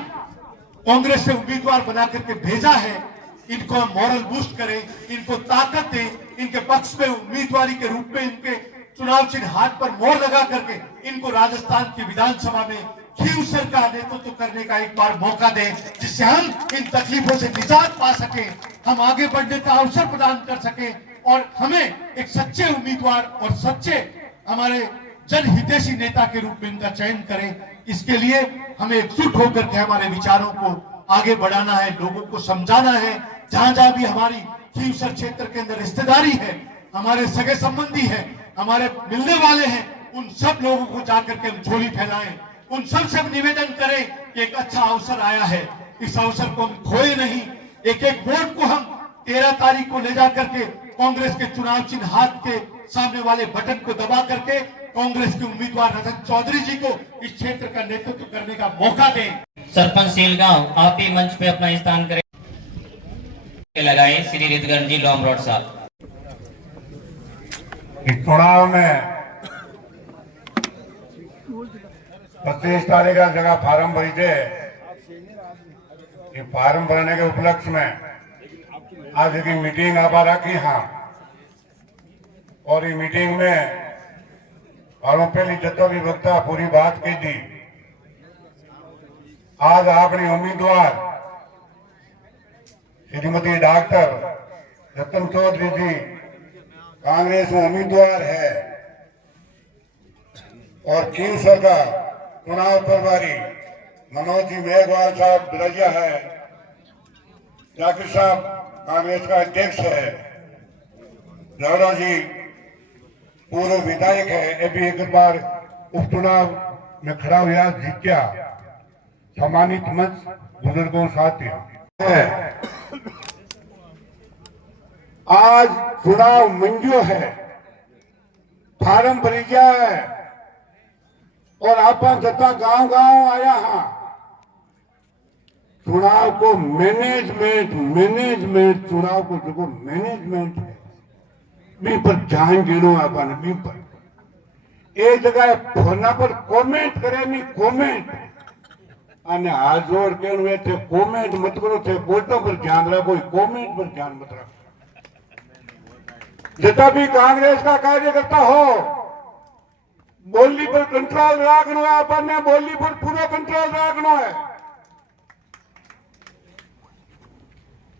कांग्रेस से उम्मीदवार बना करके भेजा है। इनको हम मॉरल बूस्ट करें, इनको ताकत दें, इनके पक्ष में उम्मीदवारी के रूप में इनके चुनाव चिन्ह हाथ पर मोहर लगा करके इनको राजस्थान की विधानसभा में खींवसर का नेतृत्व करने का एक बार मौका दें, जिससे हम इन तकलीफों से निजात पा सकें, हम आगे बढ़ने का अवसर प्रदान कर सकें और हमें एक सच्चे उम्मीदवार और सच्चे हमारे जनहितैषी नेता के रूप में इनका चयन करें। इसके लिए हमें एकजुट होकर के हमारे विचारों को आगे बढ़ाना है, लोगों को समझाना है। जहां जहां भी हमारी खींवसर क्षेत्र के अंदर रिश्तेदारी है, हमारे सगे संबंधी है, हमारे मिलने वाले हैं, उन सब लोगों को जाकर के हम झोली फैलाएं, उन सब से निवेदन करें कि एक अच्छा अवसर आया है, इस अवसर को हम खोए नहीं। एक एक वोट को हम 13 तारीख को ले जाकर के कांग्रेस के चुनाव चिन्ह हाथ के सामने वाले बटन को दबा करके कांग्रेस के उम्मीदवार रतन चौधरी जी को इस क्षेत्र का नेतृत्व करने का मौका दें। सरपंच सीलगांव आप ही मंच पे अपना स्थान करें। लगाए श्री रितगंज जी लॉम रोड साहब। चुनाव में 25 तारीख का जगह फार्म भरी थे। ये फार्म भरने के उपलक्ष्य में आज एक मीटिंग आप रखी। हाँ, और ये मीटिंग में और पहली जतो भी वक्ता पूरी बात की थी। आज अपनी उम्मीदवार श्रीमती डॉक्टर रतन चौधरी जी कांग्रेस में उम्मीदवार है और खींवसर का चुनाव प्रभारी मनोज जी मेघवाल साहब बिरैया है, जाकिर साहब कांग्रेस का अध्यक्ष है, राणा जी पूर्व विधायक है, ये भी एक बार उपचुनाव में खड़ा हुआ जीत्या। सम्मानित मंच बुजुर्गों साथी है, आज चुनाव मंजूर है, फार्म भरी गया है और आप जता गांव गांव आया। हाँ, चुनाव को मैनेजमेंट चुनाव को जो मैनेजमेंट है बी पर ध्यान देनो आपने। बी पर एक जगह फोना पर कमेंट करे नहीं, कमेंट અને હાથ જોડ કેવું એ તે કોમેન્ટ મત કરો, તે બોલતો પર ધ્યાન રાખો, કોમેન્ટ पर ध्यान मत रखो। जितना भी कांग्रेस का कार्यकर्ता हो, बोली पर कंट्रोल रखना है, अपन बोली पर पूरा कंट्रोल रखना है।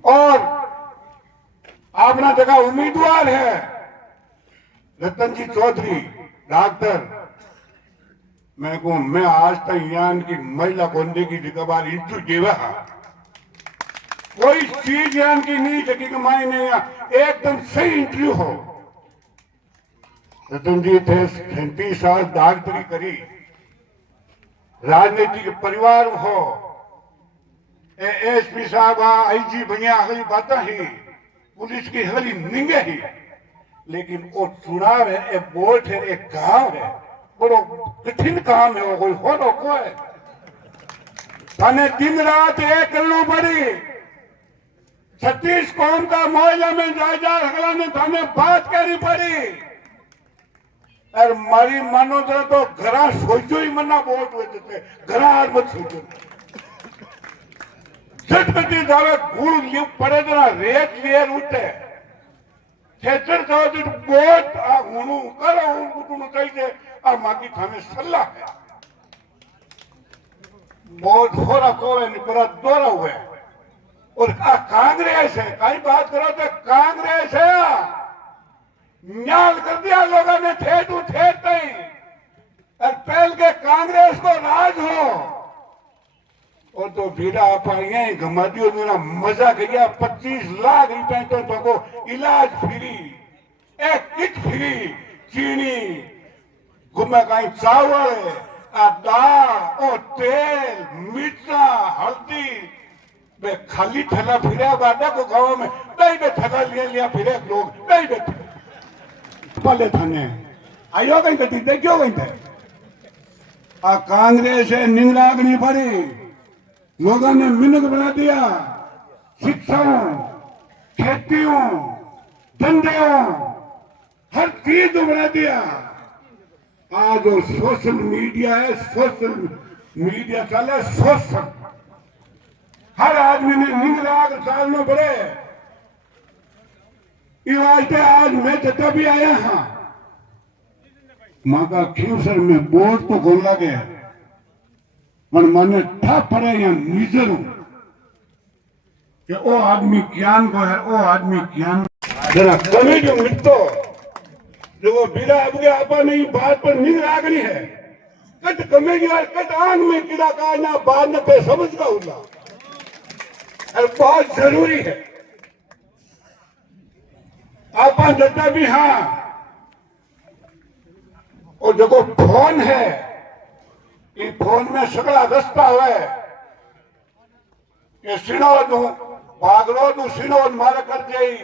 और अपना जगह उम्मीदवार है रतन जी चौधरी डॉक्टर। मैं कहूं मैं आज तक यहाँ की महिला को देखी जगह बार इंटरव्यू देवा, कोई चीज यहाँ की नहीं जगह कि माई नहीं, एकदम सही इंटरव्यू हो। रतन जी थे 37 साल डॉक्टरी करी, राजनीतिक परिवार हो, एसपी साहब आईजी बनिया अगली बात ही, पुलिस की अगली निंगे ही, लेकिन वो चुनाव है, एक वोट है, एक गांव है, बड़ो कठिन काम है। वो कोई हो रो को है, थाने दिन रात एक करना पड़ी। 36 कौम का मोहल्ला में जा अगला ने थाने बात करनी पड़ी। और मारी मानो जरा तो घरा सोचो ही मना वोट हुए थे, घरा आज मत सोचो। झटपटी जावे गुड़ ये पड़े जरा रेत लेर उठे खेतर जाओ तो वोट आ गुणु करो उनको चाहिए और माकी थाने सल्ला है। बहुत होरा कोवे नहीं पूरा दोरा हुए और कांग्रेस है, कई बात करो तो कांग्रेस है। न्याल कर दिया लोगों ने ठेठू ठेठ नहीं। और पहल के कांग्रेस को राज हो और तो भीड़ा आप यही घमा दियो मेरा मजा गया 25 लाख रुपए तो इलाज फ्री, एक किट फ्री, चीनी घुमे कहीं चावल दाल और तेल मिर्चा हल्दी बे खाली ठेला फिरे बाटा को गांव में नहीं बे ठेला लिया फिरे लोग नहीं बे पले थाने आयो कहीं कटी दे क्यों कहीं थे आ कांग्रेस है निंगराग नहीं पड़ी, लोगों ने मिनक बना दिया, शिक्षाओं, खेतियों, धंधों, हर चीज बना दिया। आज जो सोशल मीडिया है, सोशल मीडिया चले शोषण, हर आदमी ने निंगराग सालने पड़े। ये आज मैं जब भी आया हाँ माँ का खींसर में बोर्ड तो खोल लगे मन माने ठा पड़े या नीजर हूं कि ओ आदमी ज्ञान को है, ओ आदमी ज्ञान जरा कभी जो मिटो जो वो बिना अब के आपा नहीं बात पर नींद लागनी है कट कमेगी यार कट आंख में कीड़ा काटना बाद में पे समझ का हुआ और बहुत जरूरी है। आपा जता भी हाँ और जो फोन है ये फोन में सगला रस्ता है ये सिनोद भागरोद सिनोद मारे कर जाई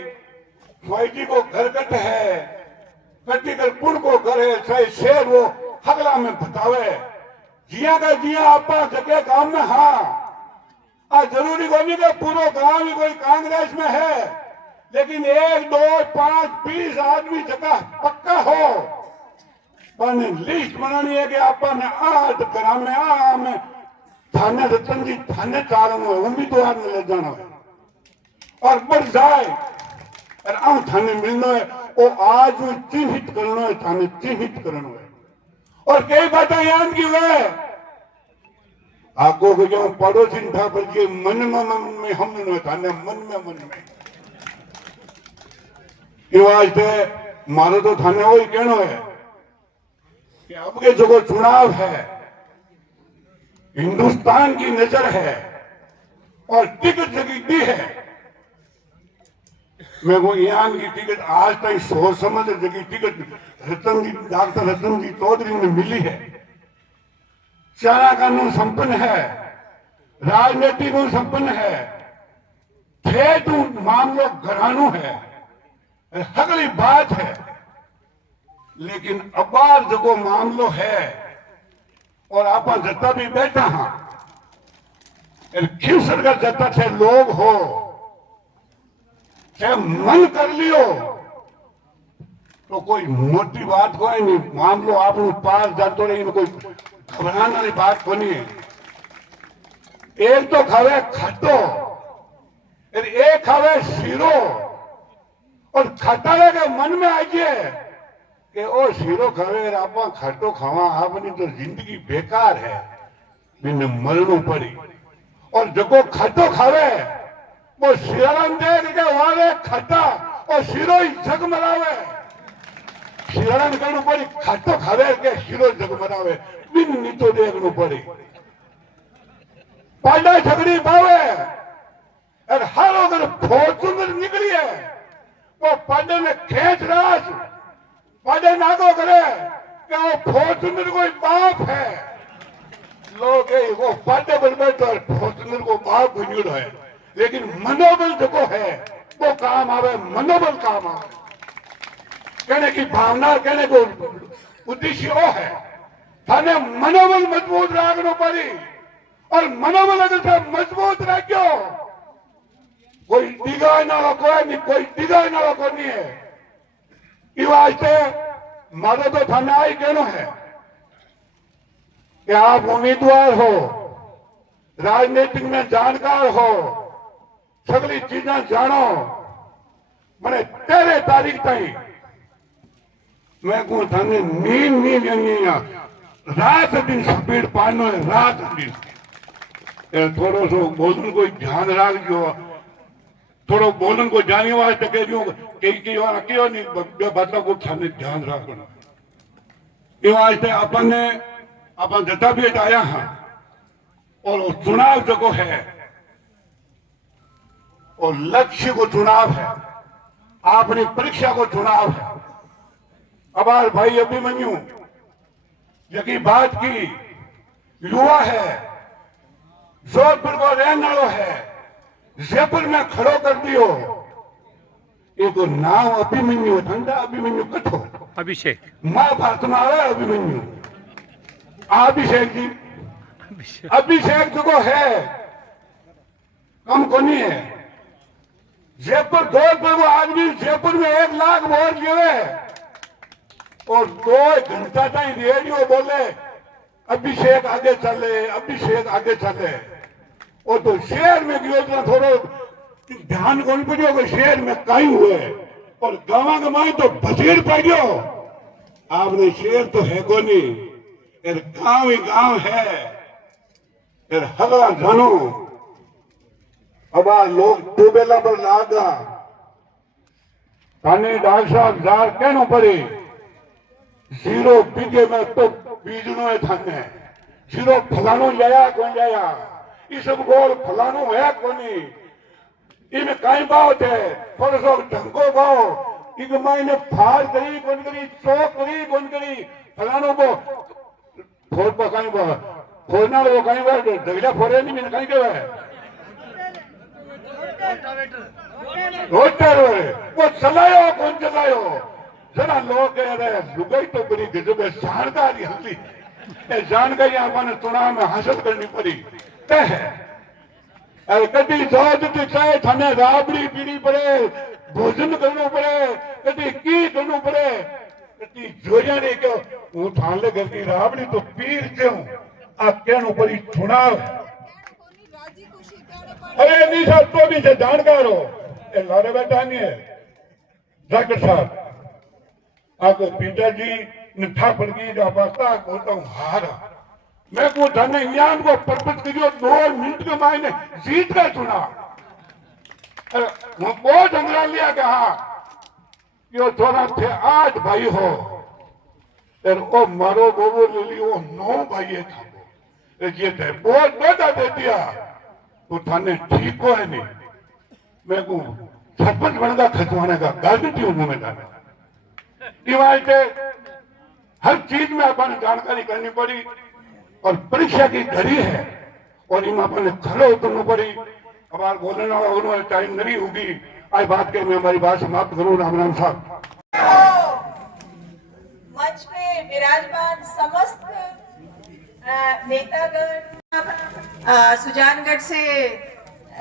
स्वाईजी को घर कट है कटी कर पुण को घर है चाहे शेर वो हगला में बतावे जिया का जिया आपा जगह गांव में हाँ आज जरूरी को नहीं कि पूरा गांव ही कोई कांग्रेस में है लेकिन 1 2 5 20 आदमी जगह पक्का हो लिस्ट बनानी है कि आपने आज ग्राम में थाने रतन जी थाने चालन है उम्मीदवार ने ले जाना है और बढ़ जाए और आम थाने मिलना है वो आज चिन्हित करना है थाने चिन्हित करना है और कई बातें याद की हुए आगो को जो पड़ोसी था बल्कि मन में हमने थाने मन में ये आज थे मारो तो थाने वही कहना है कि अब के जो चुनाव है हिंदुस्तान की नजर है और टिकट जगी दी है मैं वो ईरान की टिकट आज तक सोच समझ जगी टिकट डॉक्टर रतन जी चौधरी में मिली है। चारा कानून संपन्न है, राजनीतिक संपन्न है, ठेठू मामलो घरानू है, अगली बात है लेकिन अबार जो मामलो है और आप जता भी बैठा हाँ खिसर कर जता थे लोग हो चाहे मन कर लियो तो कोई मोटी बात कोई नहीं मामलो आप पास जातो रही कोई घबराने वाली बात को नहीं है। एक तो खावे खट्टो एक खावे शीरो और खटावे के मन में आइए कि ओ शीरो खावे आप खट्टो खावा आपनी तो जिंदगी बेकार है बिन मरणों पड़ी और जगो खट्टो खावे वो शिरण देख के वाले खट्टा और शीरो ही जगमरावे शिरण करनी पड़ी खट्टो खावे के शीरो जगमरावे बिन नीतो देखनी पड़ी पांडा झगड़ी पावे और हर अगर फॉर्चूनर निकली है वो पांडे ने खेच राज पांडे नागो करे कि वो फॉर्चूनर कोई बाप है लोग वो पांडे बन बैठे फॉर्चूनर को बाप बन है लेकिन मनोबल जो है वो काम आवे मनोबल काम आवे कहने की भावना कहने को उद्देश्य वो है थाने मनोबल मजबूत रखना पड़ी और मनोबल अगर मजबूत रखो कोई डिगाई ना कोई नहीं कोई डिगाई ना को नहीं है ये वास्ते मारो तो थाने आई कहना है कि आप उम्मीदवार हो राजनीतिक में जानकार हो सगली चीजें जानो मैंने 13 तारीख तक मैं को थाने नींद रात दिन स्पीड पानो है रात दिन थोड़ो सो भोजन कोई ध्यान रखो थोड़ो बोलन को जानी वास्ते कह दियो कई वाला क्यों नहीं बे बातों को थाने ध्यान रखना ये वास्ते अपन ने अपन जता भी आया हां और चुनाव जो है और लक्ष्य को चुनाव है, अपनी परीक्षा को चुनाव है। अब भाई अभिमन्यु यकी बात की युवा है, जोधपुर को रहने वालों है, जयपुर में खड़ो कर दियो। एक नाम अभिमन्यु ठंडा अभिमन्यु कठो अभिषेक महाभारत में आवे अभिमन्यु अभिषेक जी अभिषेक जो है कम को नहीं है। जयपुर जोधपुर वो आदमी जयपुर में 1 लाख वोट गिरे और 2 घंटा तक रेडियो बोले अभिषेक आगे चले अभिषेक आगे चले। और तो शहर में गयो तो थोड़ो ध्यान कौन पड़ियो कि शहर में कई हुए और गाँव गमाई तो भसीड़ पड़ गयो। आपने शहर तो है को नहीं, गांव ही गांव है, हगड़ा जानो। अब लोग ट्यूबवेल पर लागा थाने डॉक्टर साहब जार कहना पड़े 0 बीघे में तो बीजनो है थाने 0 फलानो जाया कौन जाया इस सब गोल फलानो है कोनी इनमें कई बात है परसों ढंगो भाव इक मायने फार करी कौन करी चौक करी कौन करी फलानो को फोड़ पर कई बार फोड़ना वो कई बार दगड़ा फोड़े नहीं मैंने कहीं क्या रोटर वो चलायो कौन चलायो जरा लोग कह रहे लुगाई तो बड़ी गजब है जानकारी हल्दी जानकारी आपने चुनाव में हासिल करनी पड़ी तय कभी जॉज चाहे थाने राबड़ी पीनी पड़े भोजन करना पड़े कभी की करना पड़े कभी जोया नहीं क्यों वो थाने घर की राबड़ी तो पीर क्यों आप कहना पड़ी चुनाव। अरे नहीं साहब तो भी से जानकार हो लारे बैठा नहीं है डॉक्टर साहब आपको पिताजी ने ठाकुर की जो अवस्था बोलता हूँ हारा मैं को धन ज्ञान को पर्पज करियो 2 मिनट के मायने जीत का चुना बहुत अंग्रेज लिया कहा यो थोड़ा थे 8 भाई हो ओ मारो बोबो ले लियो 9 भाई था ये थे बहुत बड़ा दे दिया तो थाने ठीक हो है नहीं मैं को सरपंच बनगा खचवाने का गारंटी हूं मैं जाने हर चीज में अपन जानकारी करनी पड़ी और परीक्षा की घड़ी है और इन अपन खड़े उतरना पड़ी। अब आप बोलने वाला टाइम नहीं होगी आज बात के मैं हमारी बात समाप्त करूं। राम साहब मंच पे विराजमान समस्त नेतागण सुजानगढ़ से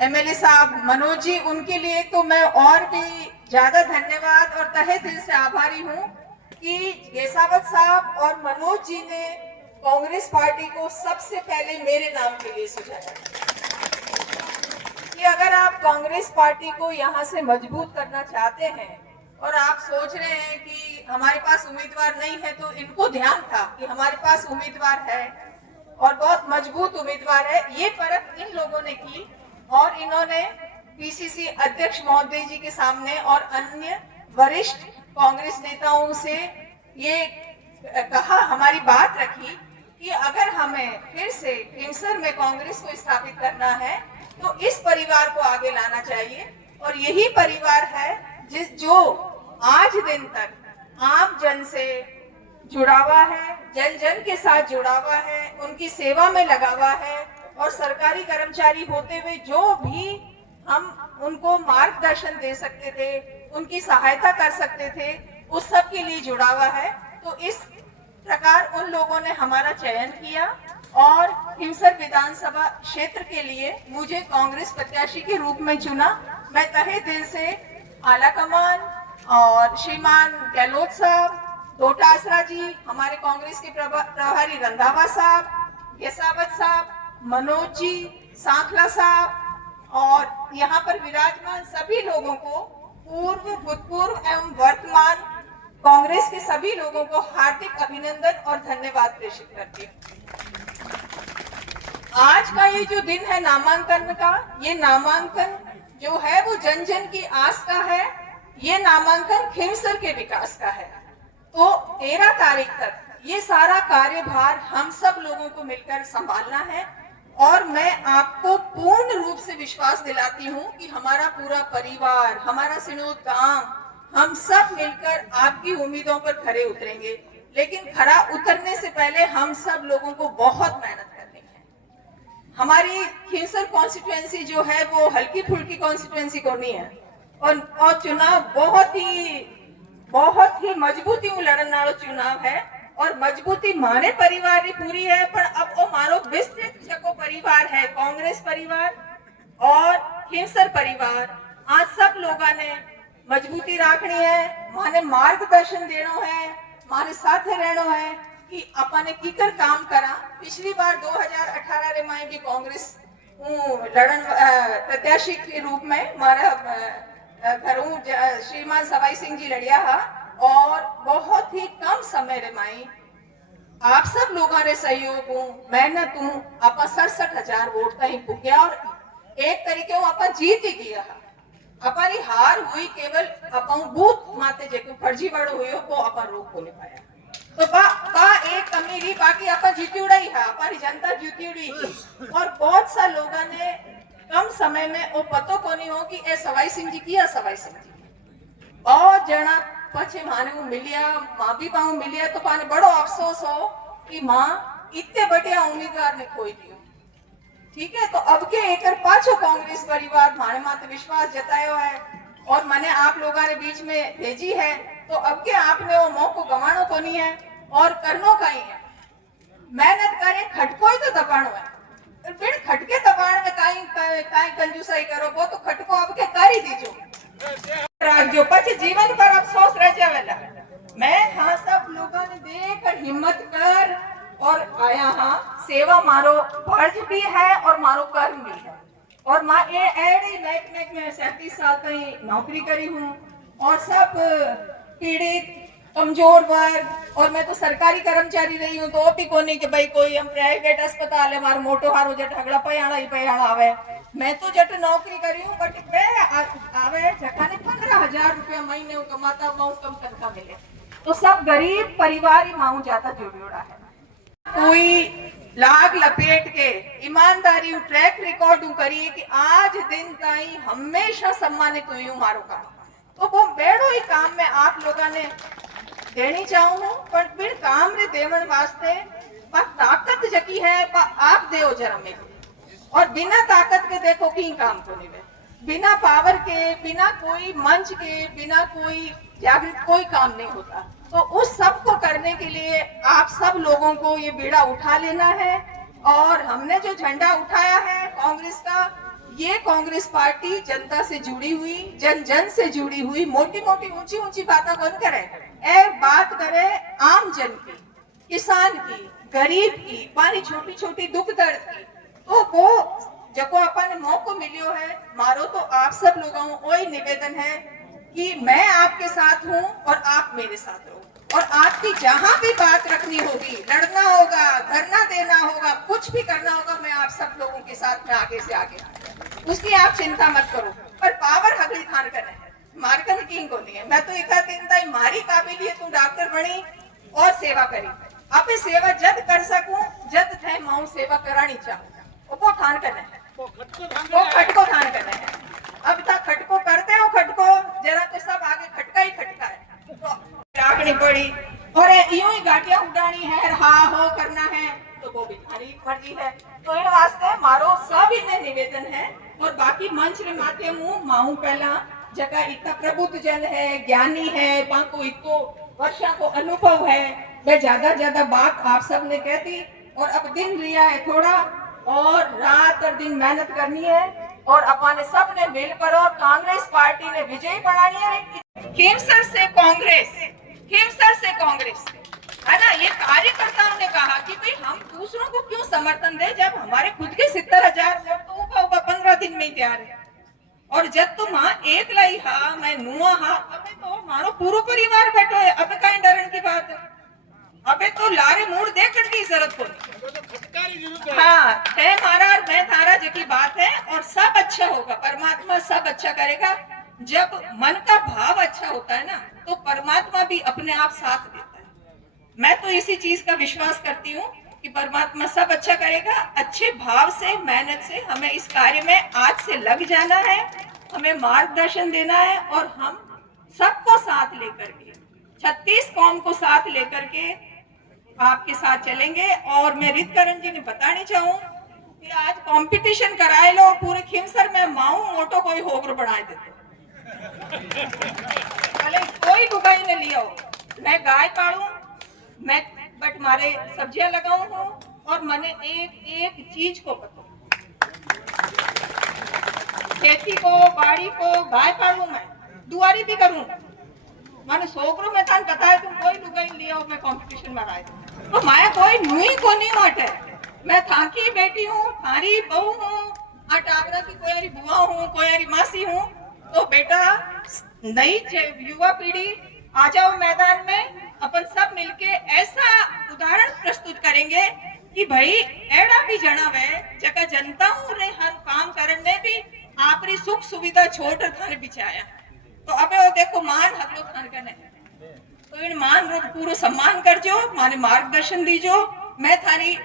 एमएलए साहब मनोज जी उनके लिए तो मैं और भी ज्यादा धन्यवाद और तहे दिल से आभारी हूँ कि गेसावत साहब और मनोज जी ने कांग्रेस पार्टी को सबसे पहले मेरे नाम के लिए सुझाया कि अगर आप कांग्रेस पार्टी को यहाँ से मजबूत करना चाहते हैं और आप सोच रहे हैं कि हमारे पास उम्मीदवार नहीं है तो इनको ध्यान था कि हमारे पास उम्मीदवार है और बहुत मजबूत उम्मीदवार है। ये परख इन लोगों ने की और इन्होंने पीसीसी अध्यक्ष महोदय जी के सामने और अन्य वरिष्ठ कांग्रेस नेताओं से ये कहा हमारी बात रखी कि अगर हमें फिर से हिमसर में कांग्रेस को स्थापित करना है तो इस परिवार को आगे लाना चाहिए और यही परिवार है जो आज दिन तक आम जन से जुड़ा हुआ है, जन जन के साथ जुड़ा हुआ है, उनकी सेवा में लगा हुआ है और सरकारी कर्मचारी होते हुए जो भी हम उनको मार्गदर्शन दे सकते थे, उनकी सहायता कर सकते थे, उस सब के लिए जुड़ा हुआ है। तो इस प्रकार उन लोगों ने हमारा चयन किया और हिमसर विधानसभा क्षेत्र के लिए मुझे कांग्रेस प्रत्याशी के रूप में चुना। मैं तहे दिल से आला कमान और श्रीमान गहलोत साहब, डोटासरा जी, हमारे कांग्रेस के प्रभारी रंधावा साहब, गेसावत साहब, मनोज जी, सांखला साहब और यहाँ पर विराजमान सभी लोगों को, पूर्व, भूतपूर्व एवं वर्तमान कांग्रेस के सभी लोगों को हार्दिक अभिनंदन और धन्यवाद प्रेषित करती हूँ। आज का ये जो दिन है नामांकन का, ये नामांकन जो है वो जन जन की आस का है। ये नामांकन खीमसर के विकास का है। तो 13 तारीख तक ये सारा कार्यभार हम सब लोगों को मिलकर संभालना है और मैं आपको पूर्ण रूप से विश्वास दिलाती हूँ कि हमारा पूरा परिवार, हमारा सिनोद गांव, हम सब मिलकर आपकी उम्मीदों पर खरे उतरेंगे। लेकिन खरा उतरने से पहले हम सब लोगों को बहुत मेहनत करनी है। हमारी खीमसर कॉन्स्टिट्यूएंसी जो है वो हल्की फुल्की कॉन्स्टिट्यूएंसी को नहीं है और चुनाव बहुत ही मजबूती लड़न वालों चुनाव है और मजबूती मारे परिवार की पूरी है। पर अब वो मारो विस्तृत जको परिवार है, कांग्रेस परिवार और खीमसर परिवार, आज सब लोगों ने मजबूती रखनी है, माने मार्गदर्शन देना है, मारे साथे रहना है कि अपने कीकर काम करा। पिछली बार 2018 रे में भी कांग्रेस लड़न प्रत्याशी के रूप में मारा घरों श्रीमान सवाई सिंह जी लड़िया हा और बहुत ही कम समय रे माई आप सब लोगों रे सहयोग मेहनत आप 67,000 वोट तक पुग्या और एक तरीके आप जीत ही गया। अपनी हार हुई केवल अपन बूथ माते जेको फर्जी वाड़ो हुयो वो अपन रोक को नहीं पाया। तो बा एक कमी रही, बाकी अपन जीती उड़ाई है, अपनी जनता जीती उड़ी और बहुत सा लोगों ने कम समय में वो पतो को नहीं हो कि ए सवाई सिंह जी किया सवाई सिंह जी बहुत जना पछे माने वो मिलिया, माँ भी पाऊ मिलिया तो पाने बड़ो अफसोस हो कि माँ इतने बढ़िया उम्मीदवार ने खोई दियो। ठीक है, तो अब के एक पाछो कांग्रेस परिवार माने माते विश्वास जतायो है और मैंने आप लोगों ने बीच में भेजी है, तो अब के आपने वो मौको गवानो को नहीं है और करनो का ही है। मेहनत करे, खटको ही तो दबानो है, फिर खटके दबाण में काई कंजूसाई करो वो तो खटको अब के कर ही दीजो जो पछे जीवन पर अफसोस रह जावेला। मैं हाँ सब लोगों ने देख हिम्मत कर और आया हाँ, सेवा मारो फर्ज भी है और मारो कर्म भी है और माँ एडी महकमे में 37 साल तक नौकरी करी हूँ और सब पीड़ित कमजोर वर्ग और मैं तो सरकारी कर्मचारी रही हूँ तो भी कोनी कि भाई कोई हम प्राइवेट अस्पताल है मारो मोटो हारो जट हगड़ा पयाणा आवे। मैं तो जट नौकरी करी हूँ बट आवे जखाने 15,000 रुपया महीने कमाता माऊ कम तनखा मिले तो सब गरीब परिवार ही माऊ जाता जोड़ियोड़ा है। कोई लाग लपेट के ईमानदारी ट्रैक रिकॉर्ड करिए कि आज दिन ताई हमेशा सम्मानित हुई हूँ मारो काम, तो वो बेड़ो ही काम में आप लोगों ने देनी चाहूँ पर फिर काम रे देवन वास्ते पर ताकत जकी है पर आप देओ जरा मेरे और बिना ताकत के देखो कि काम को नहीं वे, बिना पावर के, बिना कोई मंच के, बिना कोई जागृत कोई काम नहीं होता। तो उस सब को करने के लिए आप सब लोगों को ये बीड़ा उठा लेना है और हमने जो झंडा उठाया है कांग्रेस का, ये कांग्रेस पार्टी जनता से जुड़ी हुई, जन जन से जुड़ी हुई, मोटी मोटी ऊंची ऊंची बातें कौन करे, बात करे आम जन की, किसान की, गरीब की, पानी छोटी छोटी दुख दर्द की। तो वो जब अपन मौको मिलियो है मारो तो आप सब लोगों को वही निवेदन है कि मैं आपके साथ हूँ और आप मेरे साथ रहो और आपकी जहाँ भी बात रखनी होगी, लड़ना होगा, धरना देना होगा, कुछ भी करना होगा, मैं आप सब लोगों के साथ में आगे से आगे, उसकी आप चिंता मत करो। पर पावर हगली खान करना है, मारकन की को नहीं है। मैं तो एक दिन मारी काबिलियत तू डॉक्टर बनी और सेवा करी, आप सेवा जद कर सकूं जद थे माऊ सेवा करानी चाहूँ वो ठान करना है, वो खटको ठान करना है। अब तक खटको करते हो, खटको जरा तो सब आगे खटका ही खटका है तो राखनी पड़ी और यूं ही गाटियां उड़ानी है, हा हो करना है तो वो भी हमारी मर्जी है। तो इन वास्ते मारो सब इन्हें निवेदन है और बाकी मंच रे माध्यम माऊ पहला जगह इतना प्रबुद्ध जन है, ज्ञानी है, बाको इतो वर्षा को अनुभव है, मैं ज्यादा बात आप सब ने कहती और अब दिन रिया है थोड़ा और रात और दिन मेहनत करनी है और अपन सब ने मिलकर और कांग्रेस पार्टी ने विजयी बनानी है। खीमसर से कांग्रेस, खीमसर से कांग्रेस है ना। ये कार्यकर्ताओं ने कहा कि भाई हम दूसरों को क्यों समर्थन दे जब हमारे खुद के 70,000 वोट तो 15 दिन में ही तैयार है और जब तुम एक लाई हा मैं नुआ हा अब तो मारो पूरा परिवार बैठो है, अब कहीं डरन की बात है। अबे तो लारे मूड देख की जरूरत को। हाँ है हमारा और मैं थारा जो की बात है, और सब अच्छा होगा, परमात्मा सब अच्छा करेगा। जब मन का भाव अच्छा होता है ना, तो परमात्मा भी अपने आप साथ देता है। मैं तो इसी चीज का विश्वास करती हूँ कि परमात्मा सब अच्छा करेगा। अच्छे भाव से, मेहनत से हमें इस कार्य में आज से लग जाना है, हमें मार्गदर्शन देना है, और हम सबको साथ लेकर के 36 कौम को साथ लेकर के आपके साथ चलेंगे। और मैं रितकरण जी ने बतानी चाहूँ कि आज कंपटीशन कराए लो पूरे खिमसर में, माऊ मोटो कोई होगर बढ़ाए देते भले कोई दुकाई ने लिया हो। मैं गाय पालू, मैं बट मारे सब्जियां लगाऊं हूँ, और मैंने एक एक चीज को पता, खेती को, बाड़ी को, गाय पालू, मैं दुआरी भी करूं। मैंने सोकरो में थान पता है तुम कोई लुगाई लिया हो, मैं कंपटीशन में आए तो माया कोई नुई को नहीं हटे। मैं थाकी बेटी हूँ, थारी बहू हूँ, टागरा की कोई हरी बुआ हूँ, कोई हरी मासी हूँ। तो बेटा नई युवा पीढ़ी आ जाओ मैदान में, अपन सब मिलके ऐसा उदाहरण प्रस्तुत करेंगे कि भाई एड़ा भी जना वे जगह जनता हूँ रे, हर काम करने भी आपरी सुख सुविधा छोड़ थाने बिछाया। तो अबे वो देखो मान हकलो थान कने, तो इन मान रो पूरा सम्मान कर जो, माने मार्गदर्शन दीजो। मैं थारी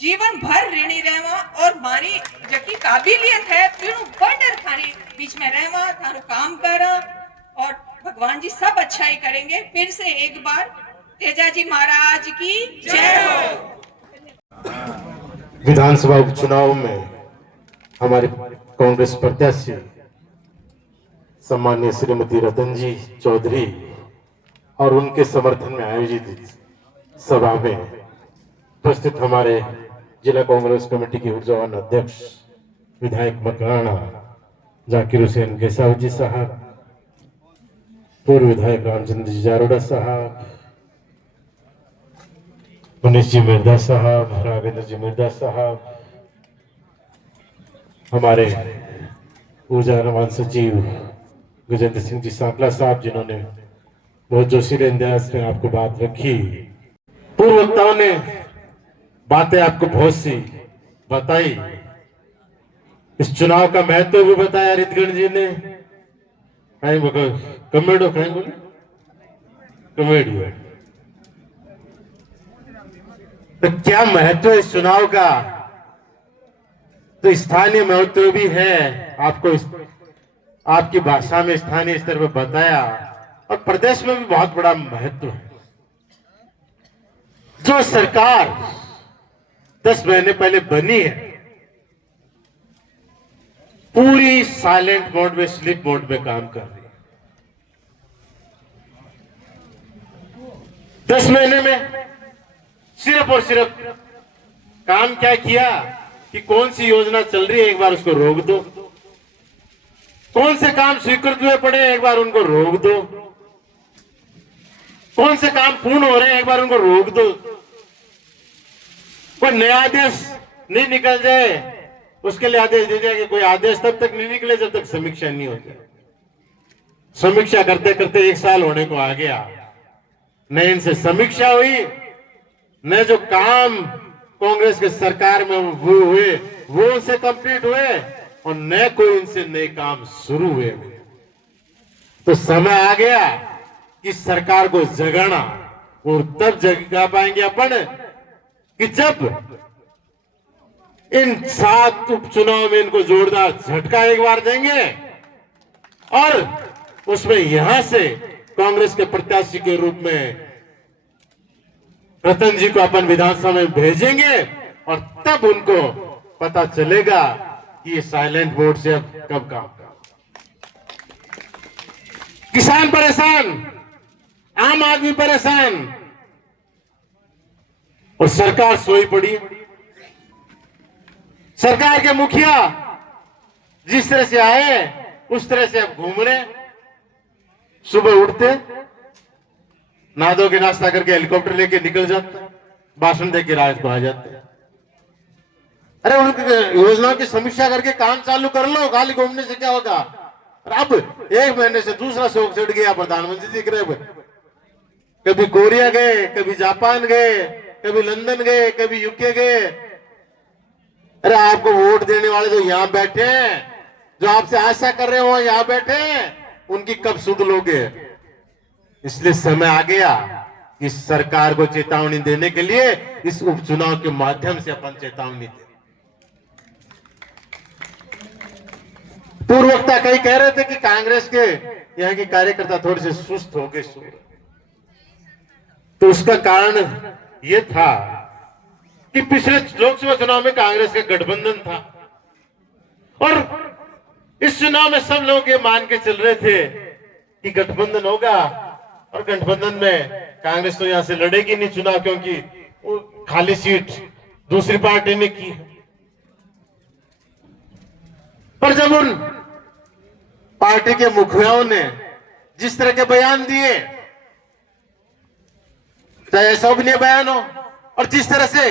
जीवन भर ऋणी रहवा, और मारी जकी काबिलियत है फिर बड़ थारी बीच में रहवा, थारो काम कर, और भगवान जी सब अच्छा ही करेंगे। फिर से एक बार तेजा जी महाराज की जय हो। विधानसभा उपचुनाव में हमारे कांग्रेस प्रत्याशी सम्माननीय श्रीमती रतन जी चौधरी और उनके समर्थन में आयोजित सभा में उपस्थित हमारे जिला कांग्रेस कमेटी के ऊर्जावान अध्यक्ष विधायक मकराना जाकिर हुसैन गेसाव जी साहब, पूर्व विधायक रामचंद्र जी जारोड़ा साहब, मनीष जी मिर्दा साहब, राघवेंद्र जी मिर्दा साहब, हमारे ऊर्जा रवान सचिव गजेंद्र सिंह जी सांपला साहब, जिन्होंने बहुत जोशीले अंदाज में आपको बात रखी। पूर्व वक्ताओं ने बातें आपको बहुत सी बताई, इस चुनाव का महत्व भी बताया। रितगण जी ने कमेडो कहीं बोले कमेडी, तो क्या महत्व है इस चुनाव का, तो स्थानीय महत्व भी है। आपको आपकी भाषा में स्थानीय स्तर पर बताया, और प्रदेश में भी बहुत बड़ा महत्व है। जो सरकार 10 महीने पहले बनी है, पूरी साइलेंट मोड में, स्लीप मोड में काम कर रही है। 10 महीने में सिर्फ और सिर्फ काम क्या किया कि कौन सी योजना चल रही है एक बार उसको रोक दो, कौन से काम स्वीकृत हुए पड़े एक बार उनको रोक दो, कौन से काम पूर्ण हो रहे हैं एक बार उनको रोक दो, कोई नया आदेश नहीं निकल जाए उसके लिए आदेश दे दिया कि कोई आदेश तब तक नहीं निकले जब तक समीक्षा नहीं होती। समीक्षा करते करते 1 साल होने को आ गया, न इनसे समीक्षा हुई, न जो काम कांग्रेस के सरकार में वो हुए वो उनसे कंप्लीट हुए, और न कोई इनसे नए काम शुरू हुए। तो समय आ गया कि सरकार को जगाना, और तब जगा पाएंगे अपन कि जब इन 7 उपचुनाव में इनको जोरदार झटका एक बार देंगे, और उसमें यहां से कांग्रेस के प्रत्याशी के रूप में रतन जी को अपन विधानसभा में भेजेंगे, और तब उनको पता चलेगा कि ये साइलेंट वोट से अब कब काम का। किसान परेशान, आम आदमी परेशान, और सरकार सोई पड़ी। सरकार के मुखिया जिस तरह से आए उस तरह से अब घूम रहे। सुबह उठते, नहा धो के नाश्ता करके हेलीकॉप्टर लेके निकल जाते, भाषण देके रात को आ जाते। अरे उनकी योजनाओं की समीक्षा करके काम चालू कर लो, खाली घूमने से क्या होगा। अब 1 महीने से दूसरा शौक चढ़ गया, प्रधानमंत्री दिख रहे, कभी कोरिया गए, कभी जापान गए, कभी लंदन गए, कभी यूके गए। अरे आपको वोट देने वाले जो यहां बैठे हैं, जो आपसे आशा कर रहे हो यहां बैठे हैं, उनकी कब सुध लोगे? इसलिए समय आ गया कि सरकार को चेतावनी देने के लिए इस उपचुनाव के माध्यम से अपन चेतावनी दे। पूर्व वक्ता कई कह रहे थे कि कांग्रेस के यहाँ के कार्यकर्ता थोड़े से सुस्त हो गए, तो उसका कारण यह था कि पिछले लोकसभा चुनाव में कांग्रेस का गठबंधन था और इस चुनाव में सब लोग ये मान के चल रहे थे कि गठबंधन होगा और गठबंधन में कांग्रेस तो यहां से लड़ेगी नहीं चुनाव, क्योंकि वो खाली सीट दूसरी पार्टी ने की। पर जब उन पार्टी के मुखियाओं ने जिस तरह के बयान दिए, चाहे सौभनीय बयान हो, और जिस तरह से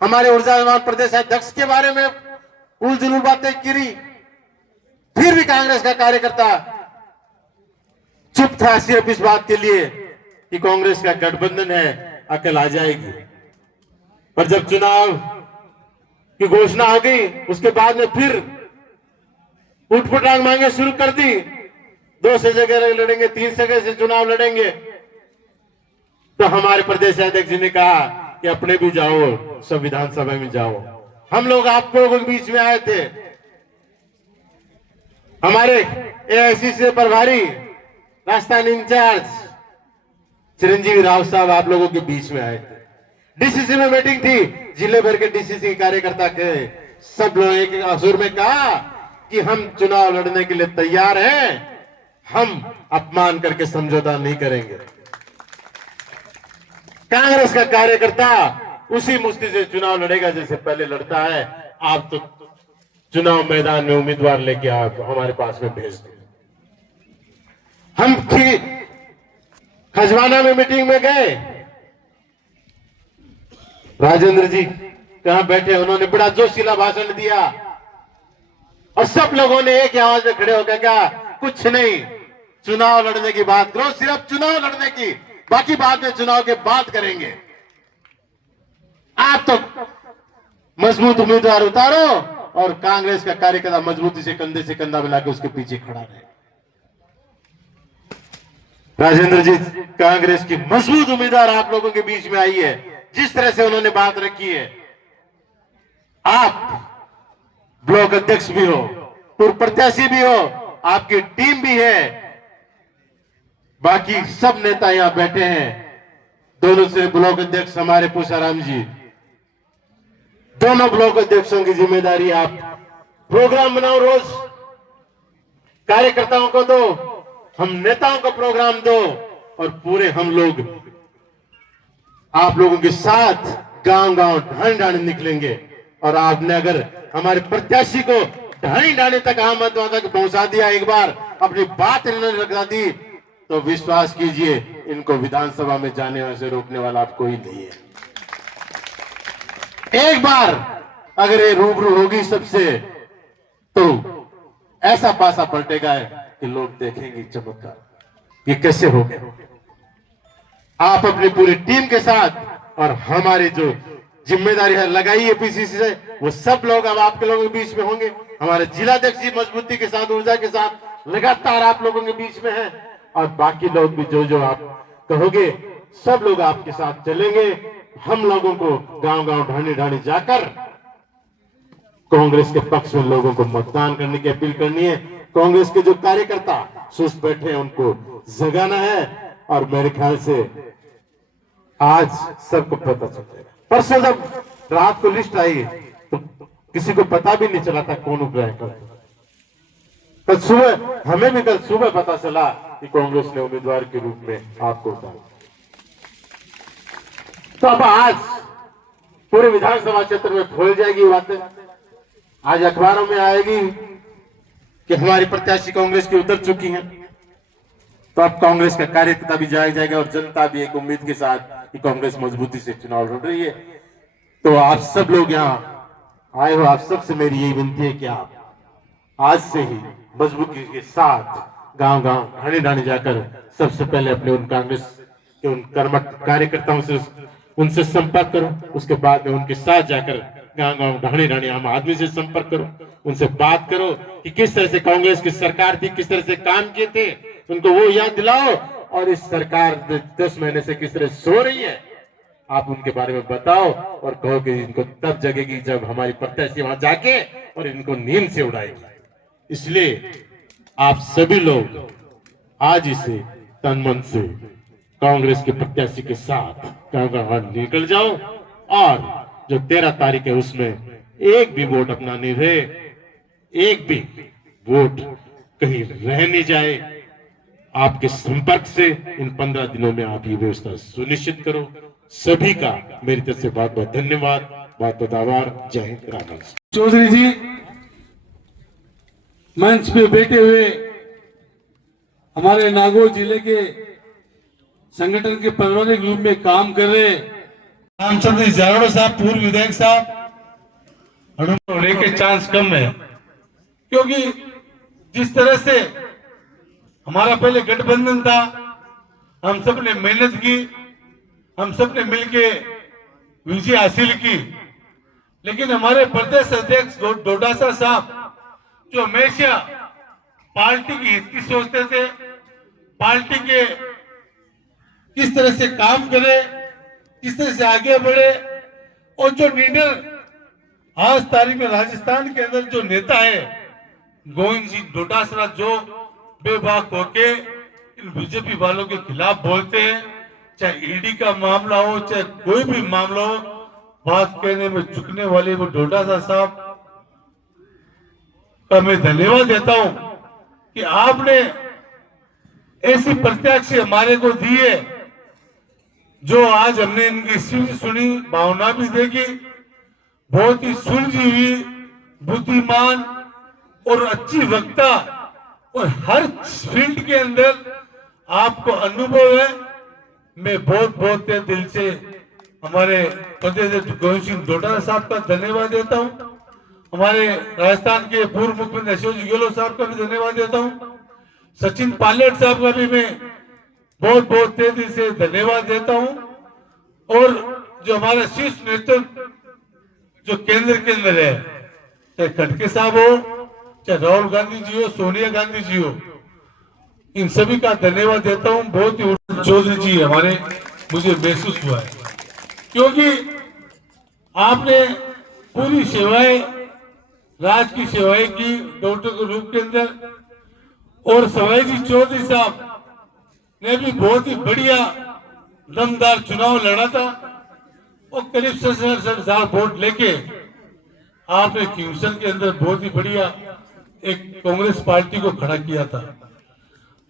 हमारे ऊर्जावान प्रदेश अध्यक्ष के बारे में उलझुल बातें करी, फिर भी कांग्रेस का कार्यकर्ता चुप था सिर्फ इस बात के लिए कि कांग्रेस का गठबंधन है, अकल आ जाएगी। पर जब चुनाव की घोषणा हो गई, उसके बाद में फिर उठपटांग मांगे शुरू कर दी। 2 से जगह लड़ेंगे, 3 जगह से चुनाव लड़ेंगे। तो हमारे प्रदेश अध्यक्ष जी ने कहा कि अपने भी जाओ, सब विधानसभा में जाओ। हम लोग आप लोगों के बीच में आए थे, हमारे एआईसीसी प्रभारी राजस्थान इंचार्ज चिरंजीवी राव साहब आप लोगों के बीच में आए थे। डीसीसी में मीटिंग थी, जिले भर के डीसीसी कार्यकर्ता के सब लोग एक असुर में कहा कि हम चुनाव लड़ने के लिए तैयार हैं, हम अपमान करके समझौता नहीं करेंगे। कांग्रेस का कार्यकर्ता उसी मुश्किल से चुनाव लड़ेगा जैसे पहले लड़ता है। आप तो चुनाव मैदान में उम्मीदवार लेके आप हमारे पास में भेज दें। हम खजवाना में मीटिंग में गए, राजेंद्र जी कहां बैठे, उन्होंने बड़ा जोशीला भाषण दिया और सब लोगों ने एक ही आवाज में खड़े होकर कहा, कुछ नहीं, चुनाव लड़ने की बात करो, सिर्फ चुनाव लड़ने की, बाकी बाद में चुनाव के बाद करेंगे। आप तो मजबूत उम्मीदवार उतारो और कांग्रेस का कार्यकर्ता मजबूती से कंधा मिलाकर उसके पीछे खड़ा रहे। राजेंद्र जी कांग्रेस की मजबूत उम्मीदवार आप लोगों के बीच में आई है। जिस तरह से उन्होंने बात रखी है, आप ब्लॉक अध्यक्ष भी हो, पूर्व प्रत्याशी भी हो, आपकी टीम भी है, बाकी सब नेता यहां बैठे हैं। दोनों से ब्लॉक अध्यक्ष हमारे पूषाराम जी, दोनों ब्लॉक अध्यक्षों की जिम्मेदारी आप प्रोग्राम बनाओ, रोज कार्यकर्ताओं को दो, हम नेताओं को प्रोग्राम दो और पूरे हम लोग आप लोगों के साथ गांव गांव ढाणी ढाणी निकलेंगे। और आपने अगर हमारे प्रत्याशी को ढाणी ढाणी तक आमद तक पहुंचा दिया, एक बार अपनी बात इन्होंने रखा दी, तो विश्वास कीजिए इनको विधानसभा में जाने से रोकने वाला आप कोई नहीं है। एक बार अगर ये रूबरू होगी सबसे, तो ऐसा पासा पलटेगा कि लोग देखेंगे चमत्कार, ये कैसे हो गया। आप अपनी पूरी टीम के साथ और हमारी जो जिम्मेदारी है लगाई है पीसीसी से, वो सब लोग अब आपके लोगों के बीच में होंगे। हमारे जिलाध्यक्ष जी मजबूती के साथ, ऊर्जा के साथ लगातार आप लोगों के बीच में हैं, और बाकी लोग भी जो जो आप कहोगे सब लोग आपके साथ चलेंगे। हम लोगों को गांव गांव ढाणी ढाणी जाकर कांग्रेस के पक्ष में लोगों को मतदान करने की अपील करनी है। कांग्रेस के जो कार्यकर्ता सुस्त बैठे हैं उनको जगाना है, और मेरे ख्याल से आज सबको पता चल जाएगा। परसों जब रात को लिस्ट आई तो किसी को पता भी नहीं चला था कौन उतराया करता। कल सुबह हमें भी कल सुबह पता चला कि कांग्रेस ने उम्मीदवार के रूप में आपको उतारा। तो अब आज पूरे विधानसभा क्षेत्र में खोल जाएगी बातें, आज अखबारों में आएगी कि हमारी प्रत्याशी कांग्रेस की उतर चुकी हैं। तो अब कांग्रेस का कार्यकर्ता भी जाएगा और जनता भी एक उम्मीद के साथ कि कांग्रेस मजबूती से चुनाव लड़ रही है। तो आप सब लोग यहाँ आए हो, आप सबसे मेरी यही विनती है कि आप आज से ही मजबूती के साथ गांव गांव ढाणी ढाणी जाकर सबसे पहले अपने उन कांग्रेस कि उन कर्मठ कार्यकर्ताओं से उनसे संपर्क करो, उसके बाद में उनके साथ जाकर गांव-गांव, ढाणी-ढाणी आम आदमी से संपर्क करो, उनसे बात करो कि किस तरह से कांग्रेस की सरकार थी, किस तरह से काम किए थे, उनको वो याद दिलाओ। और इस सरकार 10 महीने से किस तरह सो रही है, आप उनके बारे में बताओ और कहो कि इनको तब जगेगी जब हमारी प्रत्याशी वहां जाके और इनको नींद से उड़ाएगी। इसलिए आप सभी लोग आज इसे तन मन से कांग्रेस के प्रत्याशी के साथ गांव-गांव निकल जाओ और जो 13 तारीख है उसमें एक भी वोट अपना नहीं रहे, एक भी वोट कहीं रह नहीं जाए। आपके संपर्क से इन 15 दिनों में आप ये व्यवस्था सुनिश्चित करो। सभी का मेरी तरफ से बहुत बहुत धन्यवाद, बहुत बहुत आभार। जय हिंद, राम। चौधरी जी मंच पे बैठे हुए हमारे नागौर जिले के संगठन के पारिवारिक रूप में काम कर रहे रामचंद्र जारोड़ा साहब, पूर्व विधायक साहब, होने के चांस कम है, क्योंकि जिस तरह से हमारा पहले गठबंधन था, हम सब ने मेहनत की, हम सब ने मिलके विजय हासिल की, लेकिन हमारे प्रदेश अध्यक्ष डोडासा साहब जो हमेशा पार्टी की हित की सोचते थे, पार्टी के किस तरह से काम करे, किस तरह से आगे बढ़े, और जो लीडर आज तारीख में राजस्थान के अंदर जो नेता है गोविंद सिंह डोटासरा, जो बेबाक होके इन बीजेपी वालों के खिलाफ बोलते हैं, चाहे ईडी का मामला हो, चाहे कोई भी मामला हो, बात कहने में चुकने वाले वो डोटासरा साहब का मैं धन्यवाद देता हूं कि आपने ऐसी प्रत्याशी हमारे को दी है, जो आज हमने इनकी सुनी, भावना भी देखी, बहुत ही सुलझी हुई, बुद्धिमान और अच्छी वक्ता, और हर फील्ड के अंदर आपको अनुभव है। मैं बहुत बहुत दिल से हमारे प्रदेश गोविंद सिंह डोटासरा साहब का धन्यवाद देता हूं, हमारे राजस्थान के पूर्व मुख्यमंत्री अशोक गहलोत साहब का भी धन्यवाद देता हूं, सचिन पायलट साहब का भी मैं बहुत बहुत दिल से धन्यवाद देता हूं, और जो हमारा शीर्ष नेतृत्व जो केंद्र के अंदर है, चाहे खड़गे साहब हो, चाहे राहुल गांधी जी हो, सोनिया गांधी जी हो, इन सभी का धन्यवाद देता हूं। बहुत ही चौधरी जी हमारे मुझे महसूस हुआ है, क्योंकि आपने पूरी सेवाएं, राज की सेवाएं की डॉक्टर के रूप के अंदर, और सवाई जी चौधरी साहब ने भी बहुत ही बढ़िया दमदार चुनाव लड़ा था, और करीब 67,000 वोट लेके आपने क्यूसन के अंदर बहुत ही बढ़िया एक कांग्रेस पार्टी को खड़ा किया था।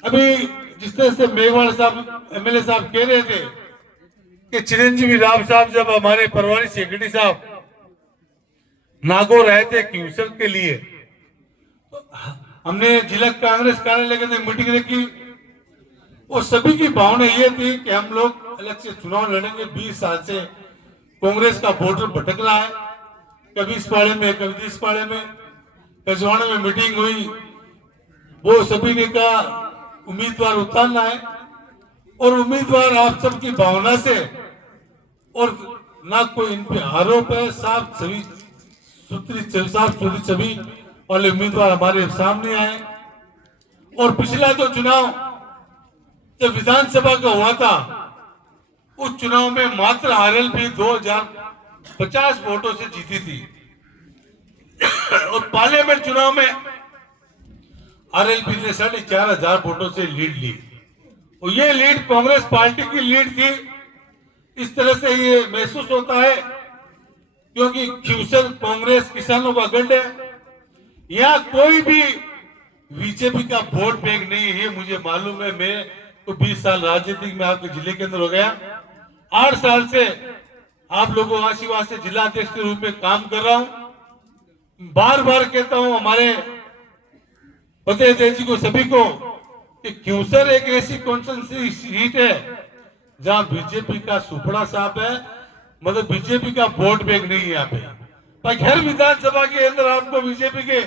अभी जिस तरह से मेघवाल साहब एमएलए साहब कह रहे थे कि चिरंजीवी राव साहब जब हमारे परवानी सेक्रेटरी साहब नागौर आए थे क्यूसन के लिए, तो हमने जिला कांग्रेस कार्यालय के अंदर मीटिंग रखी, और सभी की भावना ये थी कि हम लोग अलग से चुनाव लड़ेंगे। 20 साल से कांग्रेस का वोटर भटक रहा है, कभी इस पाड़े में, कभी इस पाड़े में। कजवाड़ा में मीटिंग हुई, वो सभी ने कहा उम्मीदवार उतारना है, और उम्मीदवार आप सबकी भावना से, और ना कोई इन पे आरोप है, साफ सभी सभी वाले उम्मीदवार हमारे सामने आए। और पिछला जो चुनाव जब विधानसभा का हुआ था, उस चुनाव में मात्र आरएलपी 2050 वोटों से जीती थी, और पार्लियामेंट चुनाव में आरएलपी ने 4,500 वोटों से लीड ली, और ये लीड कांग्रेस पार्टी की लीड थी। इस तरह से ये महसूस होता है, क्योंकि क्यूसन कांग्रेस किसानों का गढ़ है, यहाँ कोई भी बीजेपी का वोट बैंक नहीं है, मुझे मालूम है। मैं तो 20 साल राजनीतिक में आपके जिले के अंदर हो गया, 8 साल से आप लोगों का आशीर्वाद से जिला अध्यक्ष के रूप में काम कर रहा हूं। बार बार कहता हूं हमारे प्रदेश जी को, सभी को, कि क्यूसर एक ऐसी कॉन्स्टिट्यूंसी सीट है जहां बीजेपी का सुपड़ा साहब है, मतलब बीजेपी का वोट बैंक नहीं है यहाँ पे। पर हर विधानसभा के अंदर आपको बीजेपी के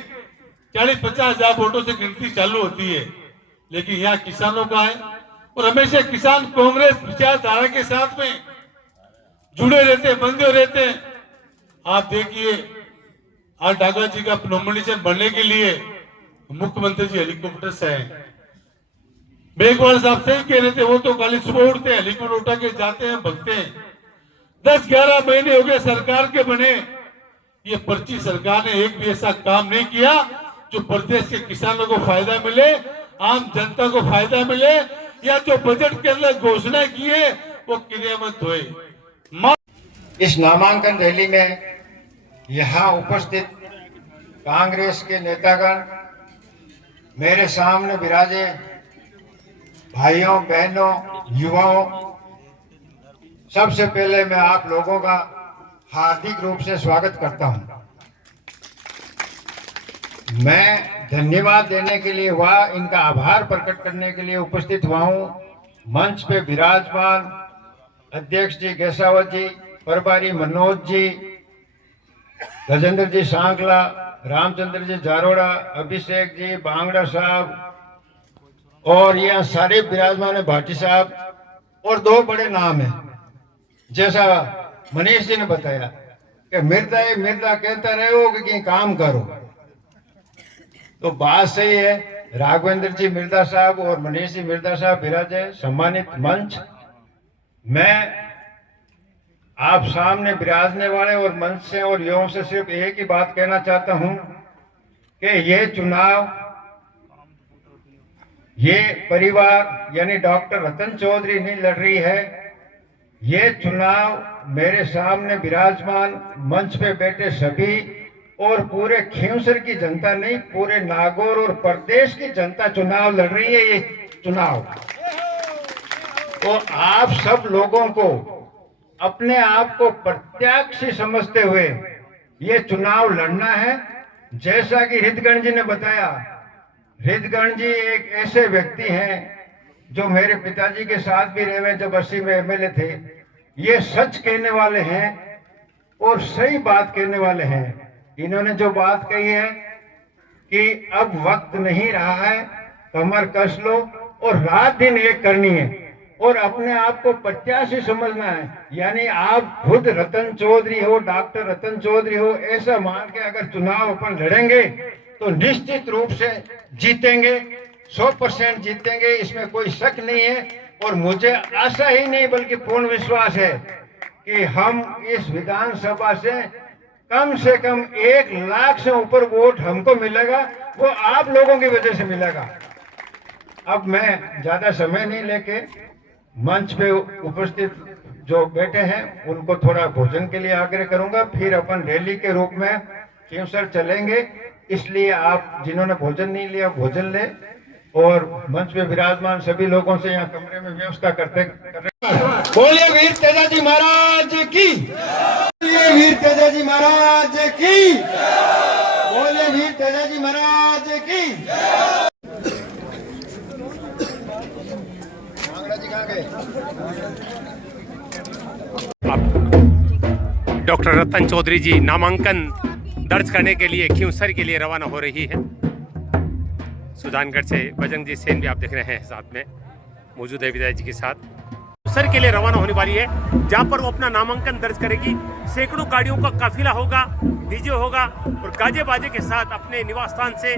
40-50 हजार वोटों से गिनती चालू होती है, लेकिन यहाँ किसानों का है, और हमेशा किसान कांग्रेस विचारधारा के साथ में जुड़े रहते, बंधे रहते हैं। आप देखिए आज डागा जी का नॉमिनेशन बनने के लिए मुख्यमंत्री जी हेलीकॉप्टर से आए। मेघवाल साहब सही कह रहे थे, वो तो खाली सुबह उठते हैं, हेलीकॉप्टर उठा के जाते हैं, भगते हैं। 10-11 महीने हो गए सरकार के बने, ये पर्ची सरकार ने एक भी ऐसा काम नहीं किया जो प्रदेश के किसानों को फायदा मिले, आम जनता को फायदा मिले, या जो बजट के अंदर घोषणा की है वो क्रियान्वित हुए। इस नामांकन रैली में यहाँ उपस्थित कांग्रेस के नेतागण, मेरे सामने विराजे भाइयों बहनों युवाओं, सबसे पहले मैं आप लोगों का हार्दिक रूप से स्वागत करता हूं। मैं धन्यवाद देने के लिए हुआ, इनका आभार प्रकट करने के लिए उपस्थित हुआ हूं। मंच पे विराजमान अध्यक्ष जी गेसावत जी, प्रभारी मनोज जी, गजेंद्र जी सांकला, रामचंद्र जी जारोड़ा, अभिषेक जी, बांगड़ा साहब, और यहाँ सारे विराजमान है, भाटी साहब, और 2 बड़े नाम हैं। जैसा मनीष जी ने बताया कि मिर्दा कहता रहे हो कि काम करो, तो बात सही है। राघवेंद्र जी मिर्दा साहब और मनीष जी मिर्दा साहब विराजे, सम्मानित मंच। मैं आप सामने विराजने वाले और मंच से और युवाओं से सिर्फ एक ही बात कहना चाहता हूं कि ये चुनाव, ये परिवार यानी डॉक्टर रतन चौधरी नहीं लड़ रही है, ये चुनाव मेरे सामने विराजमान मंच पे बैठे सभी और पूरे खींवसर की जनता नहीं, पूरे नागौर और प्रदेश की जनता चुनाव लड़ रही है। ये चुनाव तो आप सब लोगों को अपने आप को प्रत्याशी समझते हुए ये चुनाव लड़ना है। जैसा कि हृदगण जी ने बताया, हृदगण जी एक ऐसे व्यक्ति हैं जो मेरे पिताजी के साथ भी रहे जब 80 में एमएलए थे। ये सच कहने वाले हैं और सही बात कहने वाले हैं। इन्होंने जो बात कही है कि अब वक्त नहीं रहा है, कमर कस लो और रात दिन एक करनी है और अपने आप को प्रत्याशी समझना है। यानी आप खुद रतन चौधरी हो, डॉक्टर रतन चौधरी हो, ऐसा मान के अगर चुनाव अपन लड़ेंगे तो निश्चित रूप से जीतेंगे, 100% जीतेंगे, इसमें कोई शक नहीं है। और मुझे आशा ही नहीं बल्कि पूर्ण विश्वास है कि हम इस विधानसभा से कम 1 लाख से ऊपर वोट हमको मिलेगा, वो आप लोगों की वजह से मिलेगा। अब मैं ज्यादा समय नहीं लेके मंच पे उपस्थित जो बैठे हैं उनको थोड़ा भोजन के लिए आग्रह करूंगा, फिर अपन रैली के रूप में खींवसर चलेंगे। इसलिए आप जिन्होंने भोजन नहीं लिया भोजन ले, और मंच पे विराजमान सभी लोगों से यहाँ कमरे में व्यवस्था करते। बोलिए वीर तेजाजी महाराज की, बोलिए वीर तेजाजी महाराज की, बोलिए वीर तेजाजी महाराज की। डॉक्टर रतन चौधरी जी नामांकन दर्ज करने के लिए खींवसर के लिए रवाना हो रही है। सुजानगढ़ से बजरंग जी सेन भी आप देख रहे हैं साथ में मौजूद है विधायक जी के साथ। खींवसर के लिए रवाना होने वाली है जहां पर वो अपना नामांकन दर्ज करेगी। सैकड़ों गाड़ियों का काफिला होगा, डीजे होगा और गाजे बाजे के साथ अपने निवास स्थान से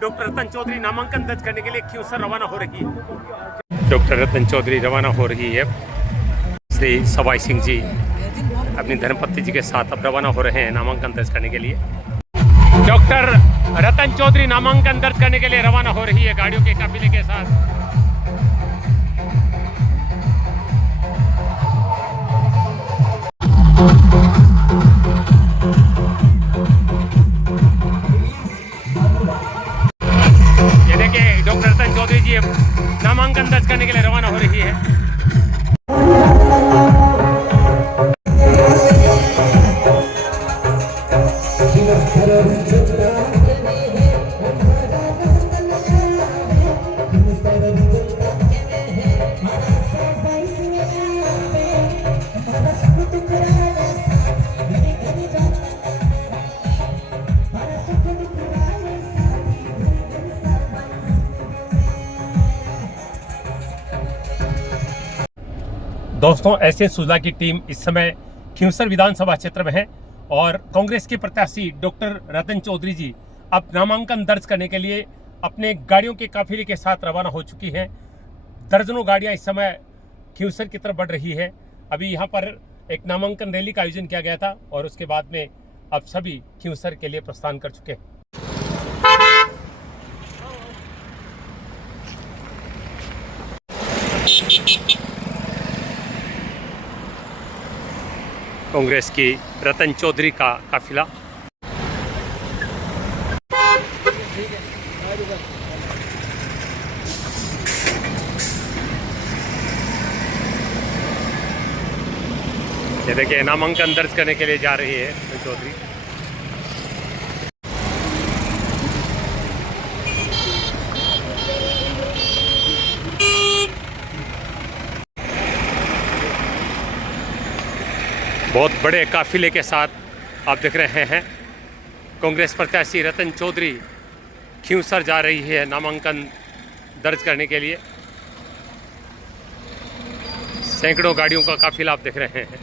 डॉक्टर रतन चौधरी नामांकन दर्ज करने के लिए खींवसर रवाना हो रही है। डॉक्टर रतन चौधरी रवाना हो रही है। श्री सवाई सिंह जी अपनी धर्मपत्नी जी के साथ अब रवाना हो रहे हैं नामांकन दर्ज करने के लिए। डॉक्टर रतन चौधरी नामांकन दर्ज करने के लिए रवाना हो रही है गाड़ियों के काफिले के साथ। ये देखिए डॉक्टर रतन चौधरी जी नामांकन दर्ज करने के लिए रवाना हो रही है। दोस्तों, एसएन सुजला की टीम इस समय खींवसर विधानसभा क्षेत्र में है और कांग्रेस के प्रत्याशी डॉक्टर रतन चौधरी जी अब नामांकन दर्ज करने के लिए अपने गाड़ियों के काफिले के साथ रवाना हो चुकी हैं। दर्जनों गाड़ियां इस समय खींवसर की तरफ बढ़ रही है। अभी यहाँ पर एक नामांकन रैली का आयोजन किया गया था और उसके बाद में अब सभी खींवसर के लिए प्रस्थान कर चुके हैं। कांग्रेस की रतन चौधरी का काफिला ये देखिए नामांकन दर्ज करने के लिए जा रही है रतन चौधरी। बहुत बड़े काफिले के साथ आप देख रहे हैं कांग्रेस प्रत्याशी रतन चौधरी खींवसर जा रही है नामांकन दर्ज करने के लिए। सैकड़ों गाड़ियों का काफिला आप देख रहे हैं।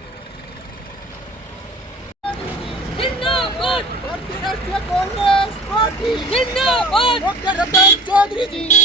जिंदाबाद भारतीय राष्ट्रीय कांग्रेस पार्टी, जिंदाबाद डॉक्टर रतन चौधरी जी,